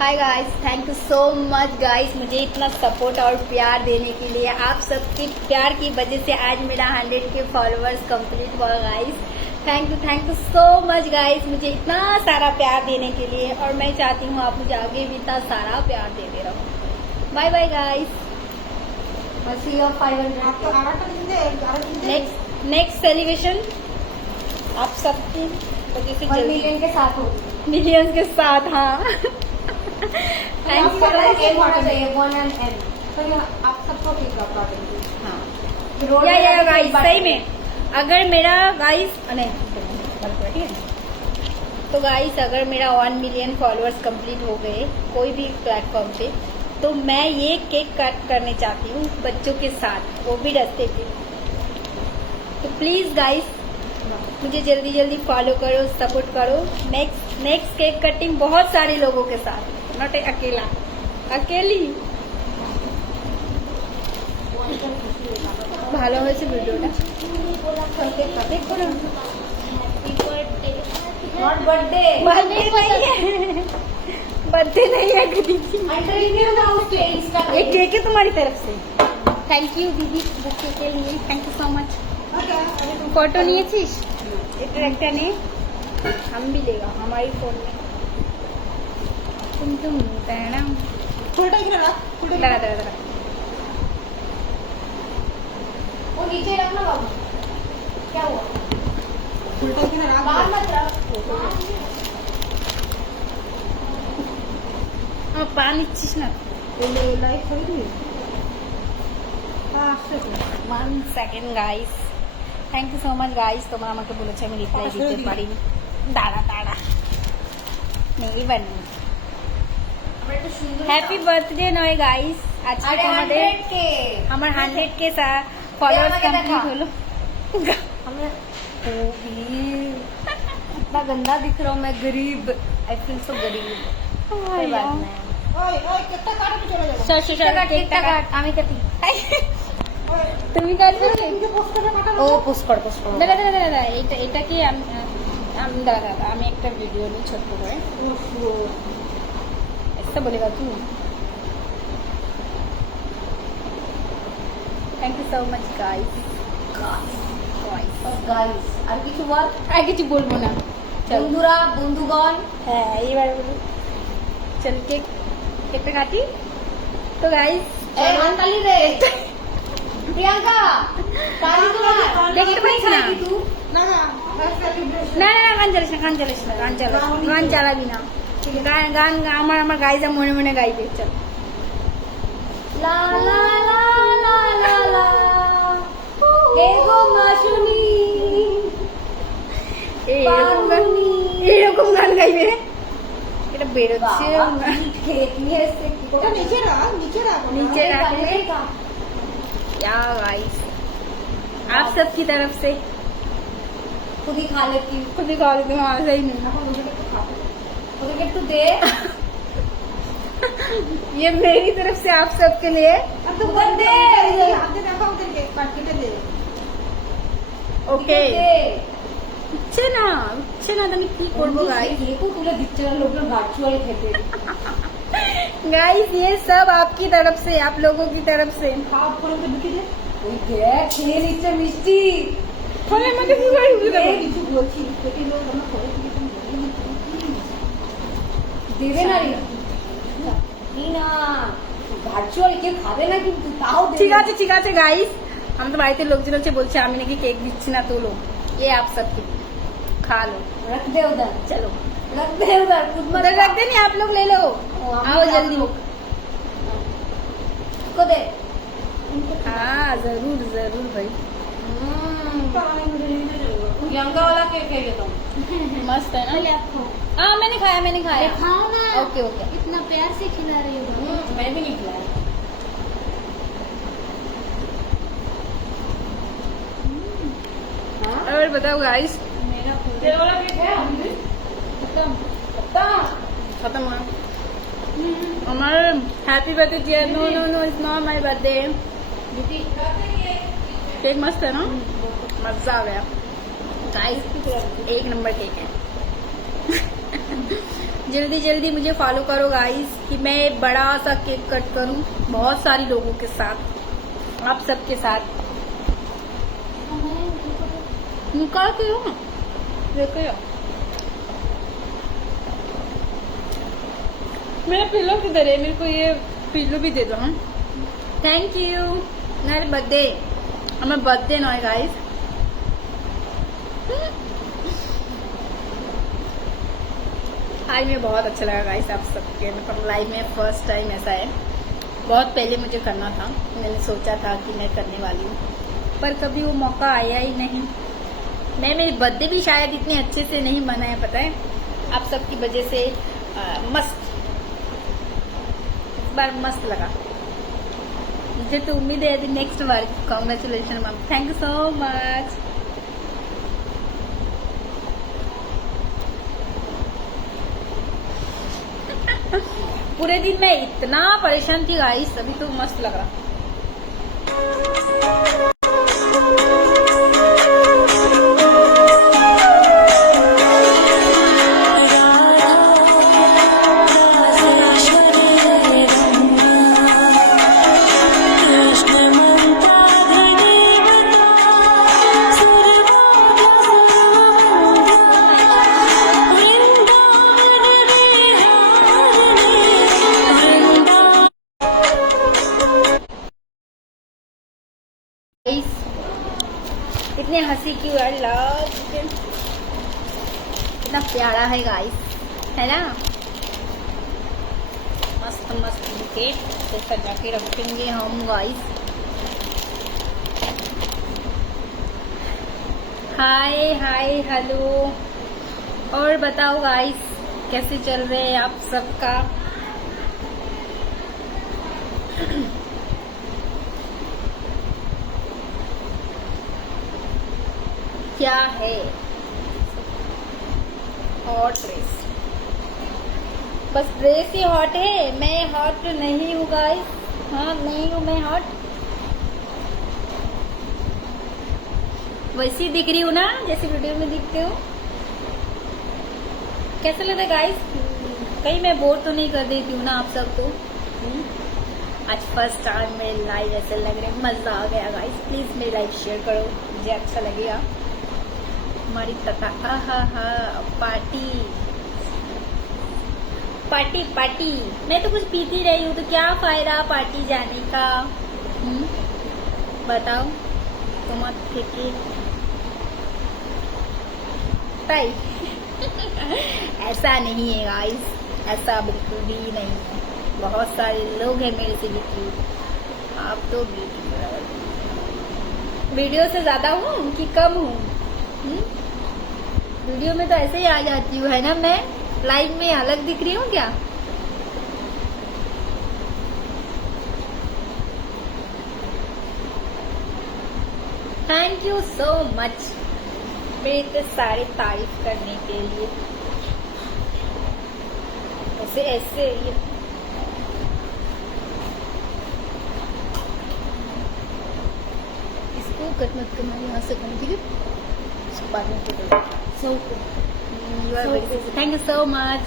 Hi guys, thank you so much guys, मुझे इतना सपोर्ट और प्यार देने के लिए। आप सबके प्यार की वजह से आज मेरा 100K फॉलोअर्स कंप्लीट हुआ guys. Thank you so much guys, मुझे इतना सारा प्यार देने के लिए। और मैं चाहती हूँ आप मुझे आगे भी इतना सारा प्यार देते रहो। Bye bye guys, See you 500. आपको आराटा दिन दे, आराटा दिन दे। नेक्स्ट सेलिब्रेशन आप सबकी वजह से 1 मिलियन के साथ हो। मिलियंस के साथ। हाँ, थैंक आपका यू। M होना चाहिए, 1 and M। तो आप सबको ठीक रखा देंगे। हाँ, रोड या में गाइस, बात- सही में अगर मेरा गाइस तो गाइस अगर मेरा 1 मिलियन फॉलोअर्स कंप्लीट हो गए कोई भी प्लेटफॉर्म पे, तो मैं ये केक कट करने चाहती हूँ बच्चों के साथ, वो भी रास्ते पे। तो प्लीज गाइस मुझे जल्दी जल्दी फॉलो करो, सपोर्ट करो। नेक्स्ट केक कटिंग बहुत सारे लोगों के साथ, नॉट अकेला, अकेली। ভালো হয়েছে ভিডিওটা। কেক করো। Not birthday. बर्थडे नहीं है, बर्थडे नहीं है दीदी। Under review now Instagram. ये केक है तुम्हारी तरफ से। थैंक यू दीदी बुके के लिए, thank you so much. Photo নিয়েছিস? এটা একটা নে, हम भी लेगा हमारी फोन में। तुम तैराम फुलटा गिरा रख, फुलटा गिरा लगा वो नीचे रखना बाबू। क्या हुआ? फुलटा गिरा रख। बाहर मत रख। পান নিচ্ছিস না? ये लाइट थोड़ी दी। हां से 1 second guys, thank you so much guys. তোমরা আমাকে বলেছো আমি রিপ্লাই দিতে পারিনি। দাঁড়া নেই বানি। আমরা একটু সুন্দর। হ্যাপি বার্থডে নয় গাইস, আজকে আরে তোমাদের 100K। আমার 100K फॉलोअर्स আমাকে कंप्लीट দেখা। হলো। हमें ओ इतना गंदा दिख रहा हूँ मैं, गरीब। आई फील सो गरीब। कोई बात नहीं। ओए ओए कितना काट के चले जाओ। কেকটা কাট, আমি কাটি। ओए তুমি কাটবে? इनके पोस्ट पे काटा। ও পোস্ট কর। দাঁড়া এটা কি আমি দাঁড়া আমি একটা ভিডিও নিই ছোট্ট করে। ऐसा बोलेगा तू? Thank you so much guys. Guys আর কিছু বল। আর কিছু বলবো না, চল। বন্ধুরা, বন্ধুগণ, হ্যাঁ এইবার বলো। চল কেকটা কাটি তো গাইস। এই হাততালি দে। প্রিয়াঙ্কা, তালি তোমার। দেখতে পাইছ না? তুই ना ना सेलिब्रेशन না গান চালিস না, গান চালাবি না। গান আমার গাইজা মনে মনে গাইবে। চল লা লা লা লা লা লা হে গো মাসুনি এইরকম গান গাইবে। এটা বেরোচ্ছে বাবা, কি কেক নিয়ে এসেছে, কি করে तो नीचे रख नीचे रखने क्या गाइस, आप सबकी तरफ से खुद ही खा लेती हूँ। खुद ही खा लेती हूँ, सही नहीं। ওদেরকে একটু দে। ये मेरी तरफ से आप सबके लिए। अब तो उधर दे। हाथ में रखा उधर के काट के दे ओके দে। উঠছে না তো আমি কি করবো গাইস। কেকও তুলে দিচ্ছে না, লোকজন ভার্চুয়াল খেতে। गाइस ये सब आपकी तरफ से, आप लोगों की तरफ से। खाओ फोन पे ढुके दे ওই দেখ খেয়ে নিচ্ছে মিষ্টি। ফোনের মধ্যে কি করে ঢুকে দেবো? কিছু বলছি পেটি লোক আমরা করে দিই তুমি দেবে না রে। নি না, ভার্চুয়াল কেক খাবে না কিন্তু, তাও দেবে। ঠিক আছে গাইস, আমাদের বাড়িতে লোকজন হচ্ছে বলছে আমি নাকি কেক দিচ্ছি না, তোলো ये आप सबके खा लो। रख दे उधर, चलो रख दे उधर, खुद मत उधर रख दे, नहीं आप लोग ले लो। आओ जल्दी। को दे। हाँ जरूर भाई। प्रियंका वाला केक है ये तो। मस्त है ना? हाँ मैंने खाया। खाओ ना। ओके इतना प्यार से खिला रही हो। मैं भी नहीं खिलाया। और बताओ गाइस, मेरा तेरा वाला केक है खत्म हुआ हमारे happy birthday dear. No it's not my birthday. Cake मस्त है ना, मजा आ गया गाइस, एक नंबर केक है। जल्दी मुझे फॉलो करो गाइस कि मैं बड़ा सा केक कट करूं बहुत सारी लोगों के साथ, आप सबके साथ। निकाल के हो ना, देखो मेरा पिलो किधर है? मेरे को ये पिलो भी दे दो। हम थैंक यू। मेरे बर्थडे, हमें बर्थडे नॉय गाइस। आज मुझे बहुत अच्छा लगा गाइस, आप सबके मतलब लाइफ में फर्स्ट टाइम ऐसा है। बहुत पहले मुझे करना था, मैंने सोचा था कि मैं करने वाली हूँ, पर कभी वो मौका आया ही नहीं। मैं मेरी बर्थडे भी शायद इतने अच्छे से नहीं मनाया, पता है, आप सबकी वजह से मस्त, इस बार मस्त लगा मुझे। तो उम्मीद है next bar. Congratulation ma'am, thank you so much. पूरे दिन मैं इतना परेशान थी गाइस, अभी तो मस्त लग रहा। इतने हंसी क्यों यार, लव इतना प्यारा है गाइस, है ना। मस्त मस्त बुके तो सजा के रखेंगे हम गाइस। हाय हाय हेलो, और बताओ गाइस कैसे चल रहे हैं आप सबका। क्या है हॉट ड्रेस, बस ड्रेस ही हॉट है, मैं हॉट नहीं हूँ गाइस। हाँ नहीं हूँ मैं हॉट, वैसी दिख रही हूँ ना जैसे वीडियो में दिखते हो। कैसा लग रहा है गाइस, कहीं मैं बोर तो नहीं कर देती हूँ ना आप सबको। आज फर्स्ट टाइम मेरे लाइव ऐसे लग रहे, मजा आ गया गाइस। प्लीज मेरी लाइव शेयर करो, मुझे अच्छा लगेगा। हमारी तथा पार्टी पार्टी पार्टी, मैं तो कुछ पीती रही हूँ तो क्या फायदा पार्टी जाने का। बताओ तो मत फेंके ताई। ऐसा नहीं है गाइस, ऐसा बिल्कुल भी नहीं है। बहुत सारे लोग हैं मेरे से भी क्यूट, आप तो वीडियो से ज्यादा हूँ कि कम हूँ। वीडियो में तो ऐसे ही आ जाती हूँ, है ना। मैं लाइव में अलग दिख रही हूँ क्या। थैंक यू सो मच मेरे इतने सारे तारीफ करने के लिए। ऐसे ऐसे ये इसको कट मत करना, यहाँ से कम ठीक है। बाद में so you are very good. Thank you so much.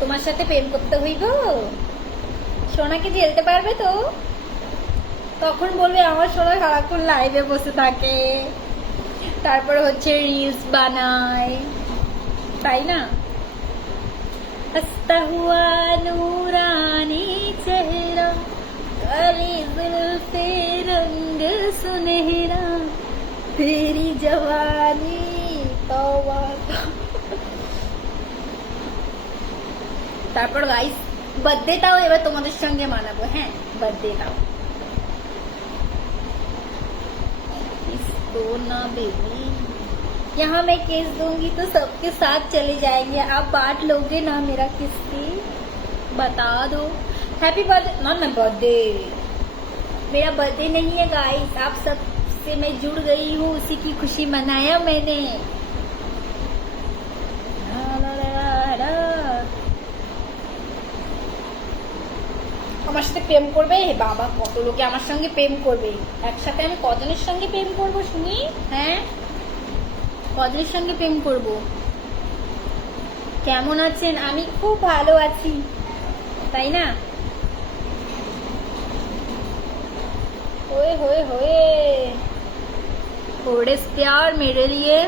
তোমার সাথে প্রেম করতে হইব, সোনাকে ঝেলতে পারবে তো। তখন বলবে আমার সোনা সারাক্ষণ লাইভে বসে থাকে, তারপর হচ্ছে রিলস বানায়, তাই না। हंसता हुआ नूरानी चेहरा, काली जुल्फे रंग सुनहरा, तेरी जवानी तौबा। তারপর গাইস বার্থডেটাও এবার তোমাদের সঙ্গে মানাবো। হ্যাঁ বার্থডেটাও इसको ना बेबी, यहाँ मैं केस दूंगी तो सबके साथ चले जाएंगे, आप बांट लोगे ना मेरा किस्ती, बता दो। Happy birthday, not my birthday, मेरा बर्थडे नहीं है गाइस। आप सब से मैं जुड़ गई हूँ, उसी की खुशी मनाया मैंने। আমার সাথে প্রেম করবে, বাবা কত লোকে আমার সঙ্গে প্রেম করবে। একসাথে আমি কজনের সঙ্গে প্রেম করবো শুনি। হ্যাঁ কজনের সঙ্গে প্রেম করব। কেমন আছেন? আমি খুব ভালো আছি, তাই না। ओए होए होए, थोड़े प्यार मेरे लिए।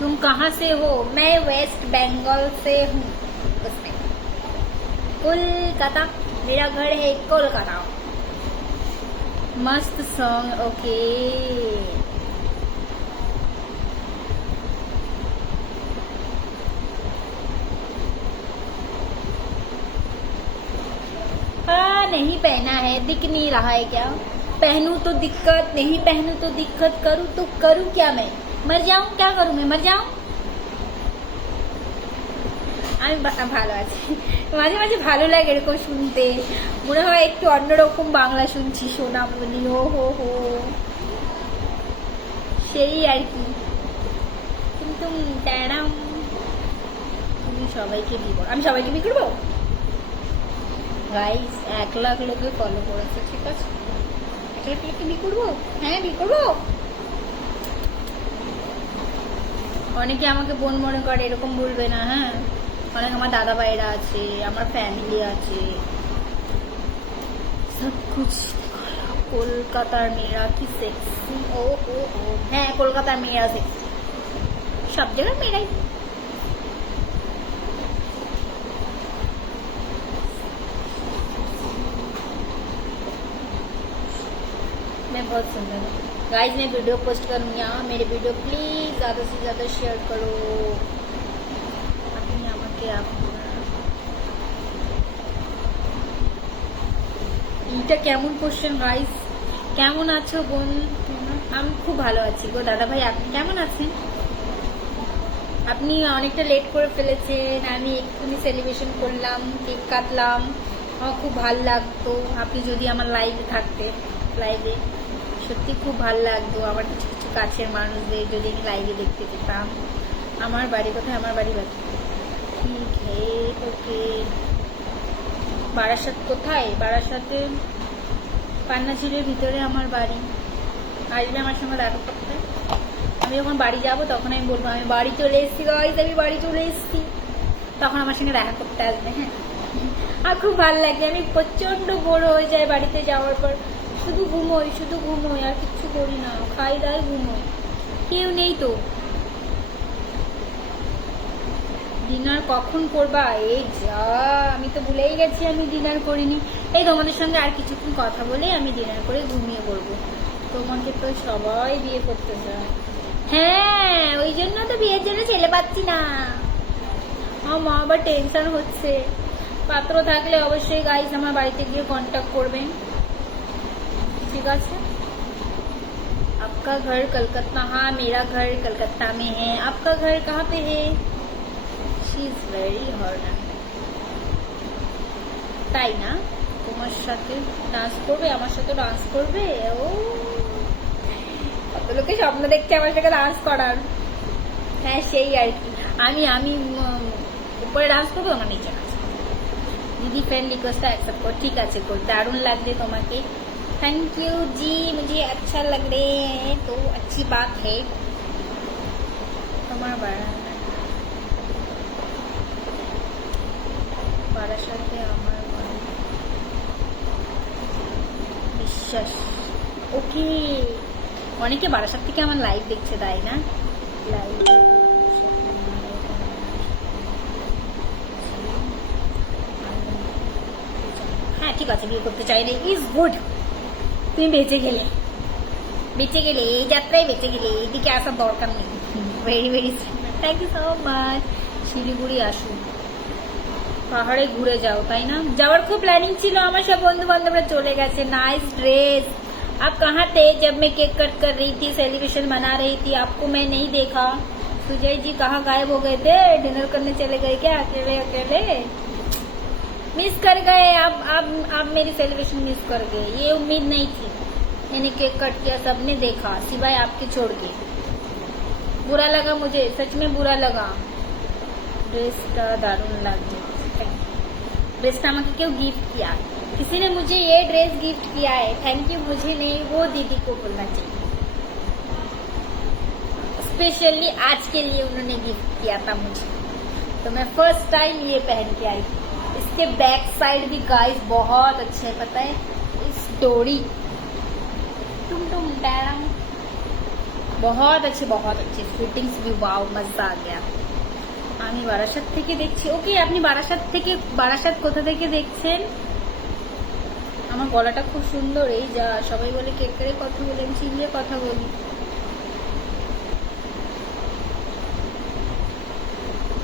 तुम कहाँ से हो? मैं वेस्ट बंगाल से हूँ, उसमें कोलकाता, मेरा घर है कोलकाता। मस्त सॉन्ग, ओके। नहीं पहना है, दिख नहीं रहा है क्या। पहनूं तो दिक्कत, नहीं पहनूं तो दिक्कत, करूं तो करूं क्या, मैं मर जाऊं, क्या करूं मैं, मर जाऊं। আমি ভালো আছি, মাঝে মাঝে ভালো লাগে এরকম শুনতে, মনে হয় একটু অন্যরকম বাংলা শুনছি। সোনামণি ও হো হো, সেই আর কি। কিন্তু ট্যাডাম, তুমি সবাইকে বিয়ে করো। আমি সবাইকে বিয়ে করবো গাইস? 1 লাখ লোকে ফলো করেছে, ঠিক আছে? 1 লাখ লোককে বিয়ে করবো? হ্যাঁ বিয়ে করবো। অনেকে আমাকে বোন মনে করে, এরকম বলবে না। হ্যাঁ, অনেক আমার দাদা ভাইরা আছে, আমার ফ্যামিলি আছে, সব কুছ। কলকাতার মেয়েরা কি সেক্সি! ও ও ও হ্যাঁ, কলকাতার মেয়েরা সেক্সি, সব জায়গার মেয়েরাই। मैं बहुत सुंदर हूँ गाइस। मैं वीडियो पोस्ट करूँगी यहाँ, मेरे वीडियो प्लीज ज़्यादा से ज़्यादा शेयर करो। अपनी আমাকে এইটা কেমন কোশ্চেন গাইস? কেমন আছো বোন? আমি খুব ভালো আছি গো দাদা ভাই, আপনি কেমন আছেন? আপনি অনেকটা লেট করে ফেলেছেন, আমি এক্ষুনি সেলিব্রেশন করলাম, কেক কাটলাম। আমার খুব ভালো লাগতো আপনি যদি আমার লাইভে থাকতেন। লাইভে সত্যি খুব ভালো লাগতো আমার কিছু কিছু কাছের মানুষদের যদি আমি লাইভে দেখতে পেতাম। আমার বাড়ি কোথায়? আমার বাড়ি ঠিক হে ওকে। বারাসাত কোথায়? বারাসাতে পান্নাঝিলের ভিতরে আমার বাড়ি। আসবে আমার সঙ্গে দেখা করতে। আমি যখন বাড়ি যাব তখন আমি বলবো আমি বাড়ি চলে এসেছি গাইস, আমি বাড়ি চলে এসেছি। তখন আমার সঙ্গে দেখা করতে আসবে। হ্যাঁ, আর খুব ভালো লাগে। আমি প্রচন্ড বোর হয়ে যায় বাড়িতে যাওয়ার পর, শুধু ঘুমোই আর কিচ্ছু করি না, খাই দাই ঘুমোই, কেউ নেই তো। ডিনার কখন করবা? এই যা, আমি তো ভুলেই গেছি আমি ডিনার করিনি। এই তোমাদের সঙ্গে আর কিছুক্ষণ কথা বলে আমি ডিনার করে ঘুমিয়ে পড়বো। তোমাকে তো সবাই বিয়ে করতে চায়। হ্যাঁ, ওই জন্য তো বিয়ের জন্য ছেলে পাচ্ছি না। আমার মা আবার টেনশন হচ্ছে। পাত্র থাকলে অবশ্যই গাইস আমার বাড়িতে গিয়ে কন্ট্যাক্ট করবেন, ठीक है? आपका घर कलकत्ता? हाँ, मेरा घर कलकत्ता में है। आपका घर कहाँ पे है? She is very hot. তাই না? তোমার সাথে ডান্স করবে? আমার সাথে ডান্স করবে? ও, কত লোকে স্বপ্ন দেখছে আমার সাথে ডান্স করার। হ্যাঁ, সেই আর কি। আমি উপরে ডান্স করবো, আমার নিচে ডান্স করবো। দিদি फ्रेंड रिक्वेस्ट एक्सेप्ट करो। ठीक আছে, কর। দারুণ লাগবে তোমাকে। थैंक यू जी, मुझे अच्छा लग रहे हैं तो अच्छी बात है। তোমার বারাসাতে আমার বাড়ি। বিশ্বাস ওকে। অনেকে বারাসাত থেকে আমার লাইভ দেখছে, তাই না? লাইভ হ্যাঁ, ঠিক আছে, বিয়ে করতে চাই না, ইজ গুড। তুমি বেঁচে গেলে, এই যাত্রায় বেঁচে গেলে, এইদিকে আসার দরকার নেই। Very very thank you so much. Siliguri আসুন, পাহাড়ে ঘুরে যাও, তাই না? যাওয়ার খুব প্ল্যানিং ছিল, আমার সব বন্ধু বান্ধবরা চলে গেছে। Nice dress. आप कहाँ थे जब मैं केक कट कर रही थी, सेलिब्रेशन मना रही थी? आपको मैं नहीं देखा। सुजय जी कहाँ गायब हो गए थे? डिनर करने चले गए क्या अकेले? मिस कर गए आप मेरी सेलिब्रेशन मिस कर गए। ये उम्मीद नहीं थी। मैंने केक कट किया, सबने देखा सिवाय आपके छोड़ के। बुरा लगा मुझे, सच में बुरा लगा। ड्रेसটা দারুণ লাগছে। ड्रेसটা আমাকে কেউ गिफ्ट किया, किसी ने मुझे ये ड्रेस गिफ्ट किया है। Thank you. मुझे नहीं, वो दीदी को बोलना चाहिए। स्पेशली आज के लिए उन्होंने गिफ्ट किया था मुझे, तो मैं फर्स्ट टाइम ये पहन के आई। इसके बैक साइड भी गाइस बहुत अच्छे है, पता है? इस डोरी टुम टुम डैम बहुत अच्छे फिटिंग्स भी, वाव, मजा आ गया। আমি বারাসাত থেকে দেখছি। ওকে, আপনি বারাসাত কোথা থেকে দেখছেন? আমার গলাটা খুব সুন্দর। এই যা, সবাই বলে কেক করে কথা বলে, আমি চিল্লিয়ে কথা বলি।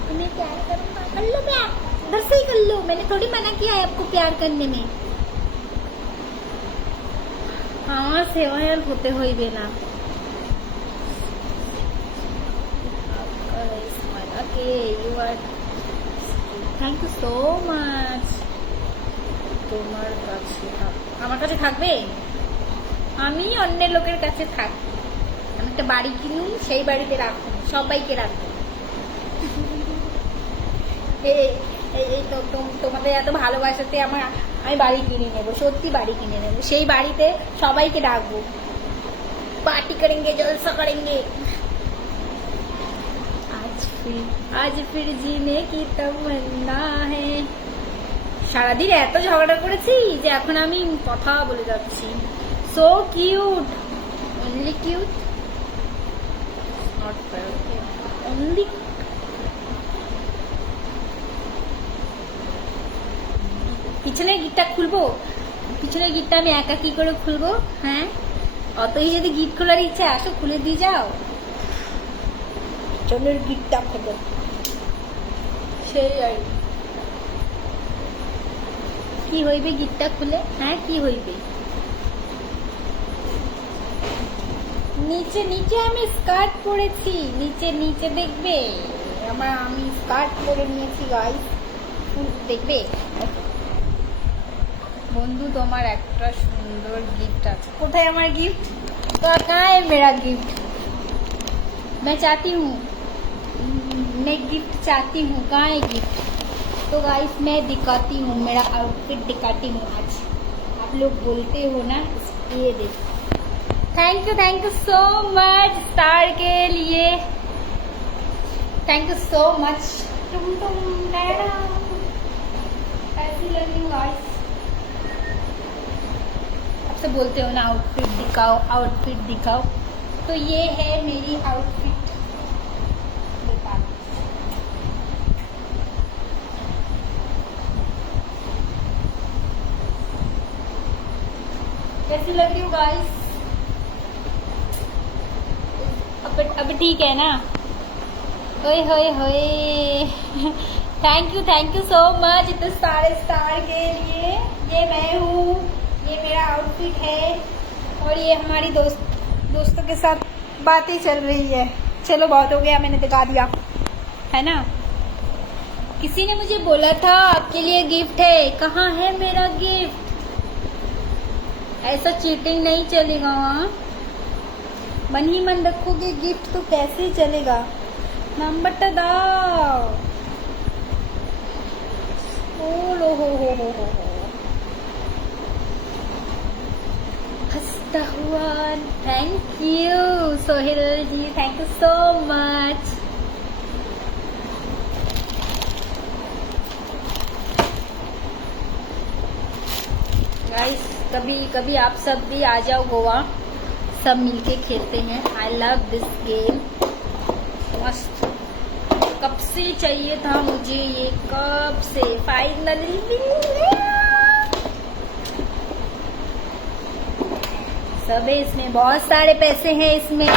तुम्हें प्यार करूंगा, कर लो प्यार, इधर से ही कर लो। मैंने थोड़ी मना किया है आपको प्यार करने में। আমার সেবায় আর হতে হইবে না। Okay, you are. Thank you so much. তোমার কাছে আমার কাছে থাকবে? আমি অন্য লোকের কাছে থাকি, আমি একটা বাড়ি কিনুন, সেই বাড়িতে রাখুন, সবাইকে রাখুন। এই তো তোমাদের এত ভালোবাসাতে আমি বাড়ি কিনে নেবো, সত্যি বাড়ি কিনে নেবো, সেই বাড়িতে সবাইকে ডাকবো, पार्टी करेंगे, जलसा करेंगे। आज फिर जीने की तमन्ना है। সারাদিন এত ঝগড়া করেছি যে এখন আমি কথা বলে যাচ্ছি। So cute, only cute, not only. পিছনের গিটটা খুলবো, পিছনের গিটটা আমি একা কি করে খুলবো? হ্যাঁ, অতই যদি গিট খোলার ইচ্ছা, আসো খুলে দিয়ে যাও। পিছনের গিটটা খোলো, সেই আর কি হইবে গিটটা খুলে? হ্যাঁ, কি হইবে? নিচে নিচে আমি স্কার্ট পরেছি, নিচে নিচে দেখবে আমি স্কার্ট পরে নিয়েছি গাইস, দেখবে। বন্ধু তোমার একটা সুন্দর গিফট আছে। কোথায় আমার गिफ्ट? कहाँ है मेरा गिफ्ट? मैं चाहती हूँ, मैं गिफ्ट चाहती हूँ, कहाँ है गिफ्ट? तो गाइस मैं दिखाती हूँ, मेरा आउटफिट दिखाती हूँ आज। आप लोग बोलते हो ना, ये देखो। Thank you so much star के लिए, थैंक यू सो मच। तुम कैसी लगी गाइस? से बोलते हो ना आउटफिट दिखाओ, आउटफिट दिखाओ, तो ये है मेरी आउटफिट। कैसी लग रही हूँ गाइस? अब ठीक है ना? ओए होए होए। थैंक यू सो मच इतने सारे स्टार के लिए। ये मैं हूँ, ये मेरा आउटफिट है, और ये हमारी दोस्तों के साथ बातें चल रही है। चलो बहुत हो गया, मैंने दिखा दिया, है ना। किसी ने मुझे बोला था आपके लिए गिफ्ट है, कहाँ है मेरा गिफ्ट? ऐसा चीटिंग नहीं चलेगा। वहाँ मन ही मन रखोगे गिफ्ट तो कैसे चलेगा? नंबर तो दाओ। ओ लो हो। हंसता हुआ, thank you Sohel ji, thank you so much. Guys कभी आप सब भी आ जाओ गोवा, सब मिलके खेलते हैं। आई लव दिस गेम, मस्त। कब से चाहिए था मुझे ये, कब से फाइनली मिल गया। सब है इसमें, बहुत सारे पैसे हैं इसमें।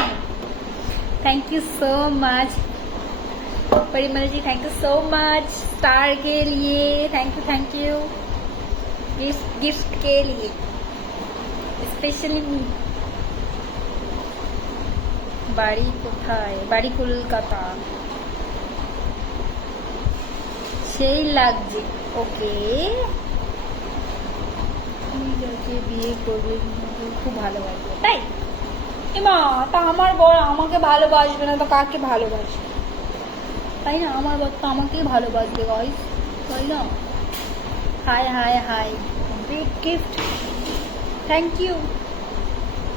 Thank you so much Parimal ji, thank you so much star के लिए, थैंक यू गिफ्ट के लिए स्पेशली। বাড়ি কোথায়? বাড়ি কলকাতা। সেই লাগছে, ওকে। যাকে বিয়ে করবে খুব ভালোবাসবে, তাই? এমা, তা আমার বর আমাকে ভালোবাসবে না তো কাকে ভালোবাসবে? তাই না, আমার বর তো আমাকেই ভালোবাসবে গাইস, তাই না? हाय हाय हाय, बिग गिफ्ट, थैंक यू।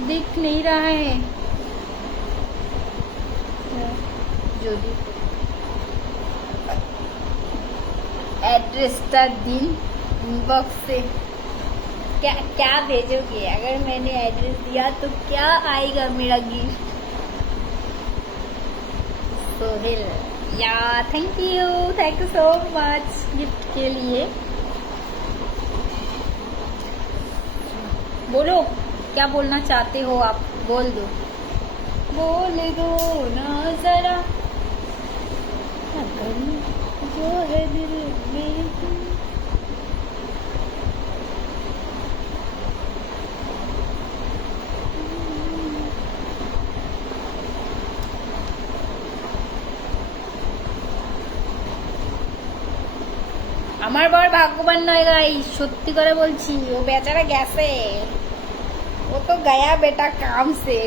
दिख नहीं रहा है যদি एड्रेसটা दिन इनबॉक्स से क्या भेजोगे? अगर मैंने एड्रेस दिया तो क्या आएगा मेरा गिफ्ट? सोहेल या thank you so much gift के लिए। बोलो क्या बोलना चाहते हो आप, बोल दो ना जरा, जो है दिल में। আমার বর ভাগ্যবান নয় গাইস, সত্যি করে বলছি, ও বেচারা গেছে, ও তো গয়া বেটা কাম সে।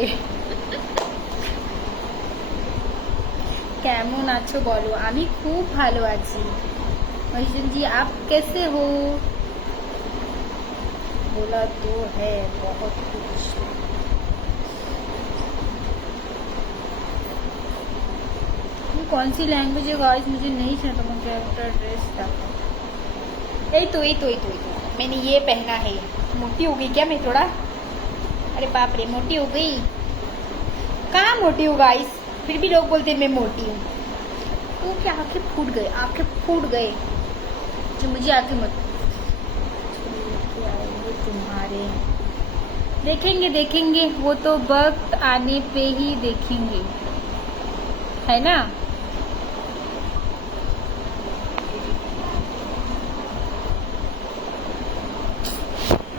কেমন আছো বলো। আমি খুব ভালো আছি। महीजन जी आप कैसे हो? बोला तो है बहुत कुछ। ये कौन सी लैंग्वेज है गाइस, मुझे नहीं समझ कैरेक्टर ड्रेस था। यही तो मैंने ये पहना है। मोटी हो गई क्या मैं थोड़ा? अरे बाप रे, मोटी हो गई? कहाँ मोटी हूँ गाइस, फिर भी लोग बोलते हैं मैं मोटी हूँ। तो क्या आंखें फूट गए जो मुझे आंखें मत आएंगे तुम्हारे। देखेंगे वो तो वक्त आने पे ही देखेंगे, है ना?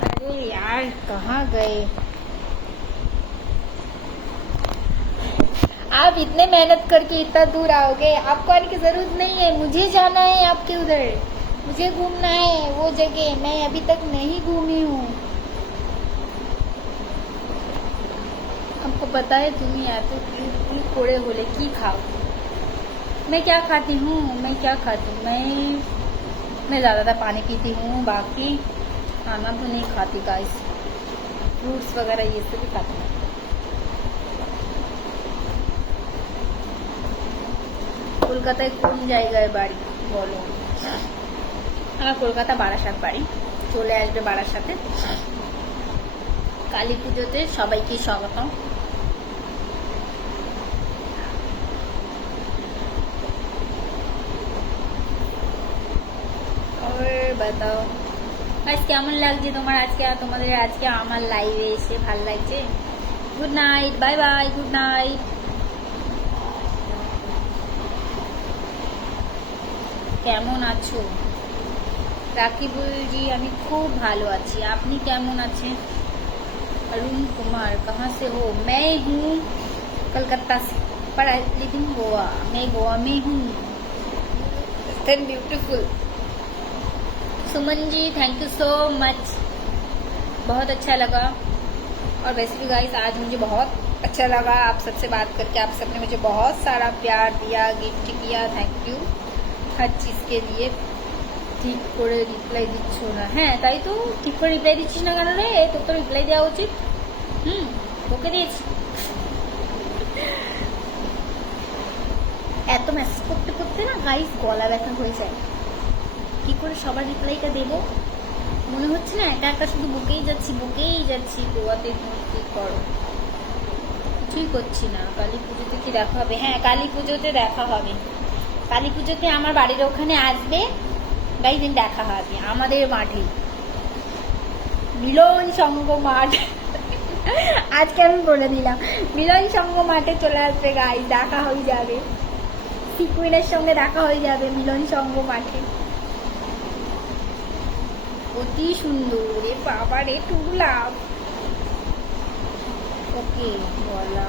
अरे यार कहाँ गए आप? इतने मेहनत करके इतना दूर आओगे, आपको आने की जरूरत नहीं है। मुझे जाना है आपके उधर, मुझे घूमना है वो जगह, मैं अभी तक नहीं घूमी हूँ। हमको पता है तुम ही आते हो कोड़े बोले की खाओ। मैं क्या खाती हूँ? मैं ज़्यादातर पानी पीती हूँ, बाकी खाना तो नहीं खाती गाइस। फ्रूट्स वगैरह ये सब भी खाती हूँ। কলকাতায় কোন জায়গায় বাড়ি বলো? আমার কলকাতা বারাসাত বাড়ি। চলে আসবে বারাসাতে কালী পুজোতে। সবাইকে স্বাগতম। बताओ আজ কেমন লাগছে তোমার? তোমাদের আজকে আমার লাইভে এসে ভালো লাগছে? Good night, bye bye, good night. কেমন আছো? রাকিবুলজি আমি খুব ভালো আছি, আপনি কেমন আছেন? अरुण कुमार कहाँ से हो? मैं हूँ कलकत्ता से, पर आई लिव इन गोवा। मैं गोवा में हूँ। Beautiful. Suman ji thank you so much, बहुत अच्छा लगा। और वैसे भी गाइस आज मुझे बहुत अच्छा लगा आप सबसे बात करके। आप सबने मुझे बहुत सारा प्यार दिया, गिफ्ट किया, थैंक यू हर चीज़ के लिए। ঠিক করে রিপ্লাই দিচ্ছ না? হ্যাঁ তাই তো, ঠিক করে রিপ্লাই দিচ্ছিস না কেন রে? তোর তো রিপ্লাই দেওয়া উচিত। ওকে দিয়েছি। এত মেসেজ করতে করতে না গাইস গলা ব্যথা হয়ে যায়। কি করে সবার রিপ্লাইটা দেবো মনে হচ্ছে না, একা একা শুধু বুকেই যাচ্ছি। গোয়াতে কি করো? কিছুই করছি না। কালী পুজোতে কি দেখা হবে? হ্যাঁ কালী পুজোতে দেখা হবে। কালী পুজোতে আমার বাড়ির ওখানে আসবে গাইস, দিন দেখা হবে আমাদের মাঠে, মিলন সংঘ মাঠ। আজকে আমি বলে দিলাম মিলন সংঘ মাঠে চলে আসবে গাইস, দেখা হয়ে যাবে। সিকুইনের সঙ্গে দেখা হয়ে যাবে মিলন সংঘ মাঠে। অতি সুন্দর রে বাবা রে, টুকলাম। ওকে বলা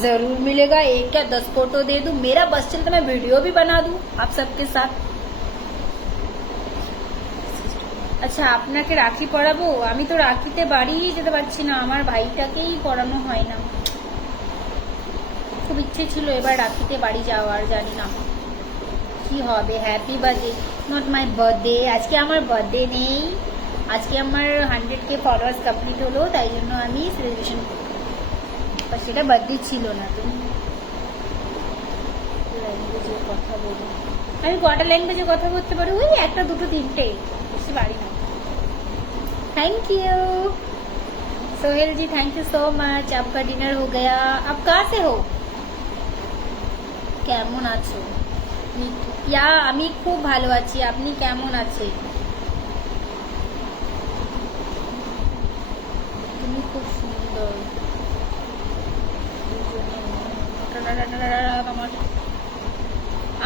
जरूर मिलेगा। एक क्या 10 फोटो दे दूं? मेरा बस चल तो मैं वीडियो भी बना दूं आप सबके साथ। আচ্ছা আপনাকে রাখি পরাবো? আমি তো রাখিতে বাড়িই যেতে পারছি না, আমার ভাইটাকেই পরানো হয় না। খুব ইচ্ছে ছিল এবার রাখিতে বাড়ি যাওয়ার, জানি না কি হবে। Happy birthday, not my birthday. আজকে আমার বার্থডে নেই, আজকে আমার 100K ফলোয়ার্স কমপ্লিট হলো, তাই জন্য আমি সেলিব্রেশন করি। সেটা বার্থডে ছিল না। তুমি ল্যাঙ্গুয়েজে কথা বলো? আমি কটা ল্যাঙ্গুয়েজে কথা বলতে পারি? ওই একটা দুটো তিনটে, বেশি পারি না। Thank you Sohel ji, thank you so much. आपका डिनर हो गया? आप कहाँ से हो? কেমন আছো? ইয়া আমি খুব ভালো আছি, আপনি কেমন আছেন? তুমি খুব সুন্দর।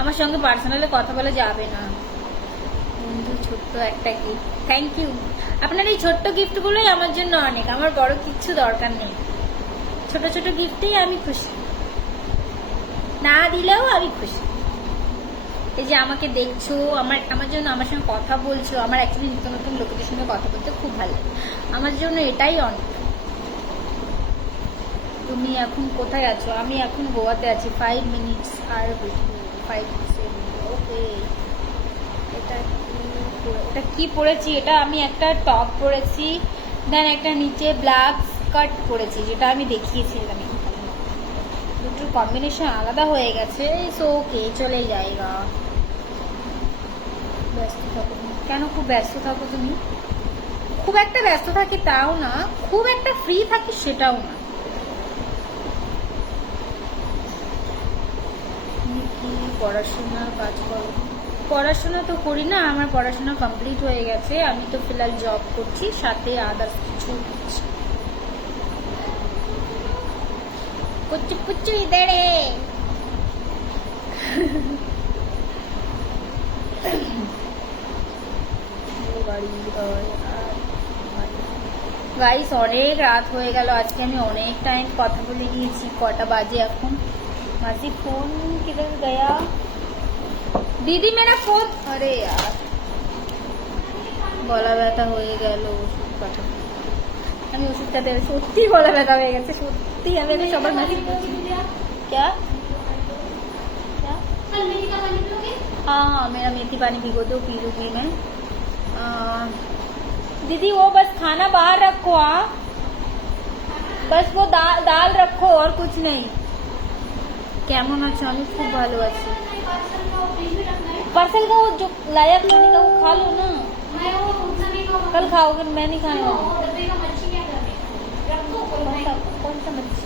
আমার সঙ্গে পার্সোনালি কথা বলা যাবে না বন্ধু, ছোট্ট একটা গিফট। Thank you. আপনার এই ছোট্ট গিফটগুলোই আমার জন্য অনেক, আমার বড় কিচ্ছু দরকার নেই। ছোট ছোট গিফটেই আমি খুশি, না দিলেও আমি খুশি। এই যে আমাকে দেখছো, আমার জন্য আমার সঙ্গে কথা বলছো। আমার অ্যাকচুয়ালি নিত্য নতুন লোকেদের সঙ্গে কথা বলতে খুব ভালো লাগে, আমার জন্য এটাই অনেক। তুমি এখন কোথায় আছো? আমি এখন গোয়াতে আছি। 5 মিনিটস আর 5 ওকে। এটা কি পরেছি? এটা আমি একটা টপ পরেছি, দেন একটা নিচে ব্ল্যাক স্কার্ট পরেছি, যেটা আমি দেখিয়েছিলাম। দুটোর কম্বিনেশন আলাদা হয়ে গেছে। সো ওকে, চলে যায়গা। ব্যস্ত থাকো তুমি। কেন খুব ব্যস্ত থাকো তুমি? খুব একটা ব্যস্ত থাকি তাও না, খুব একটা ফ্রি থাকি সেটাও না। তুমি কি পড়াশোনার কাজ করো? পড়াশোনা তো করি না, আমার পড়াশোনা কমপ্লিট হয়ে গেছে। আমি তো ফিলহাল জব করছি, সাথে আদার্স কিছু করছি। कुछ कुछ इधर है। গাইস অনেক রাত হয়ে গেল আজকে, আমি অনেক টাইম কথা বলে গিয়েছি। কটা বাজে এখন? মাসি ফোন কিধর গয়া? দিদি মেরা ফোন। আরে यार গলা ব্যথা হয়ে গেল। আমি ওষুধটা দেবে, সত্যি গলা ব্যথা হয়ে গেছে, সত্যি। আমি তো সবার মেসেজ করছি। क्या हाँ हाँ, मेरा मेथी पानी भिगो दो, पी लूंगी मैं। दीदी वो बस खाना बाहर रखो। हाँ बस वो दाल रखो और कुछ नहीं। কেমন আছো? আমি খুব ভালো আছি। पार्सल का वो जो लाया खाने का वो खा लो ना, कल खाओगे। मैं नहीं खाने वाली। कौन सा मच्छी?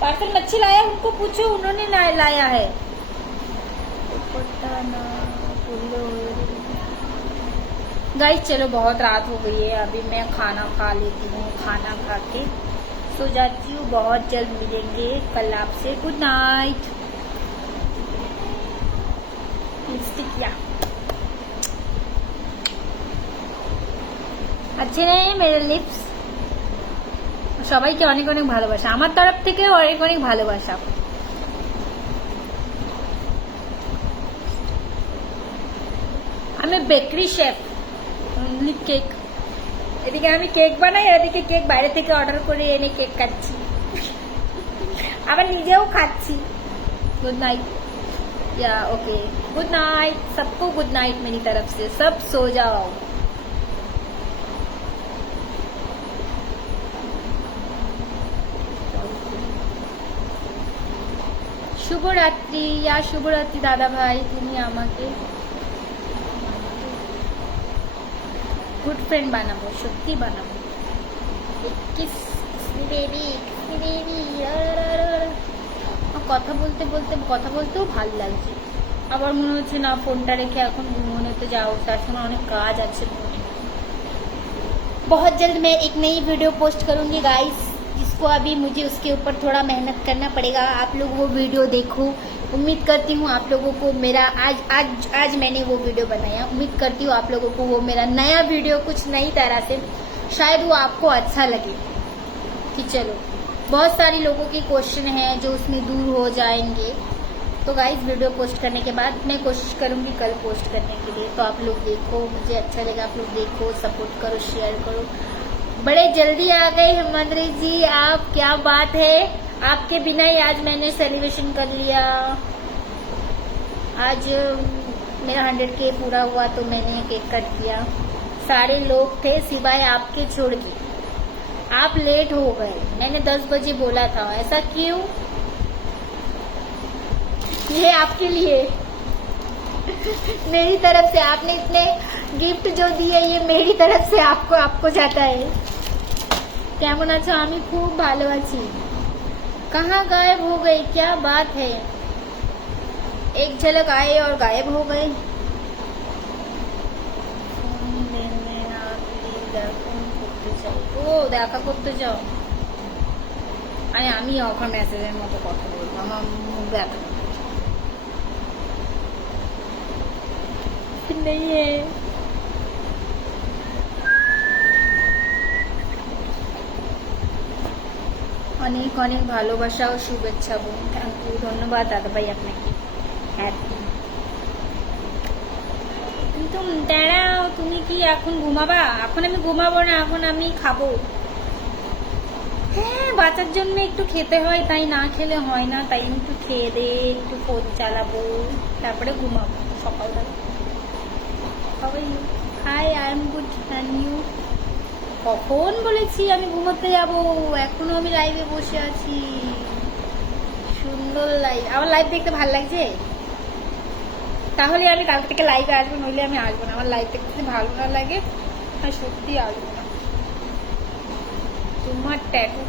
पार्सल मच्छी लाया, उनको पूछो, उन्होंने लाया है। गाइस चलो, बहुत रात हो गई है, अभी मैं खाना खा लेती हूँ। खाना खा के सो जाती हूँ। बहुत जल्द मिलेंगे कल आपसे। Good night. लिपस्टिक या अच्छे नहीं मेरे लिप्स। সবাইকে অনেক অনেক ভালোবাসা আমার তরফ থেকে, অনেক অনেক ভালোবাসা। আমি বেকারি শেফ, কেক। এদিকে আমি কেক বানাই, এদিকে কেক বাইরে থেকে অর্ডার করে এনে কেক খাচ্ছি, আবার নিজেও খাচ্ছি। Good night. या ओके, गुड नाइट सबको। गुड नाइट मेरी तरफ से। सब सो जाओ। শুভরাত্রি। या শুভরাত্রি দাদা ভাই, তুমি আমাকে গুড ফ্রেন্ড বানাবো, সত্যি বানাবো। কথা বলতেও ভাল লাগছে। আবার মনে হচ্ছে না ফোনটা রেখে এখন ঘুমোতে যাও, তার সময় অনেক কাজ আছে। बहुत जल्द मैं एक नई वीडियो पोस्ट करूंगी गाइस, जिसको अभी मुझे उसके ऊपर थोड़ा मेहनत करना पड़ेगा। आप लोग वो वीडियो देखो। उम्मीद करती हूँ आप लोगों को मेरा आज मैंने वो वीडियो बनाया। उम्मीद करती हूँ आप लोगों को वो मेरा नया वीडियो कुछ नई तरह से शायद वो आपको अच्छा लगे। कि चलो, बहुत सारे लोगों के क्वेश्चन हैं जो उसमें दूर हो जाएंगे। तो गाइस वीडियो पोस्ट करने के बाद मैं कोशिश करूंगी कल पोस्ट करने के लिए। तो आप लोग देखो, मुझे अच्छा लगा। आप लोग देखो, सपोर्ट करो, शेयर करो। बड़े जल्दी आ गए हेमंद्री जी आप, क्या बात है। आपके बिना ही आज मैंने सेलिब्रेशन कर लिया। आज मेरा 100K पूरा हुआ तो मैंने केक कट किया। सारे लोग थे सिवाय आपके छोड़ के। आप लेट हो गए, मैंने 10 बजे बोला था। ऐसा क्यों? ये आपके लिए मेरी तरफ से आपने इतने गिफ्ट जो दिए, ये मेरी तरफ से आपको जाता है। কেমন আছো? আমি খুব ভালো আছি। कहाँ गायब हो गए? क्या बात है? एक झलक आए और गायब हो गए। ও দেখা করতে চাও? আমি এখন মেসেজের মতো কথা বলবো, আমার মুখ ব্যথা नहीं है। অনেক অনেক ভালোবাসা ও শুভেচ্ছা বোন। থ্যাংক ইউ, ধন্যবাদ দাদাভাই আপনাকে। হ্যাপি কিন্তু দাঁড়াও, তুমি কি এখন ঘুমাবা? এখন আমি ঘুমাবো না, এখন আমি খাবো। হ্যাঁ, বাচ্চার জন্য একটু খেতে হয়, তাই না খেলে হয় না, তাই আমি একটু খেয়ে দিয়ে একটু ফোন চালাবো, তারপরে ঘুমাবো সকালবেলা। সবাই hi, I am good and you? কখন বলেছি আমি ঘুমোতে যাব? এখনো আমি লাইভে বসে আছি। সুন্দর লাইভ, আমার লাইভ দেখতে ভালো লাগছে? তাহলে আমি কালকে থেকে লাইভে আসবো, নইলে আমি আসবো না। আমার লাইভ দেখতে ভালো না লাগে আর সত্যি আসবো না। তোমার ট্যাটু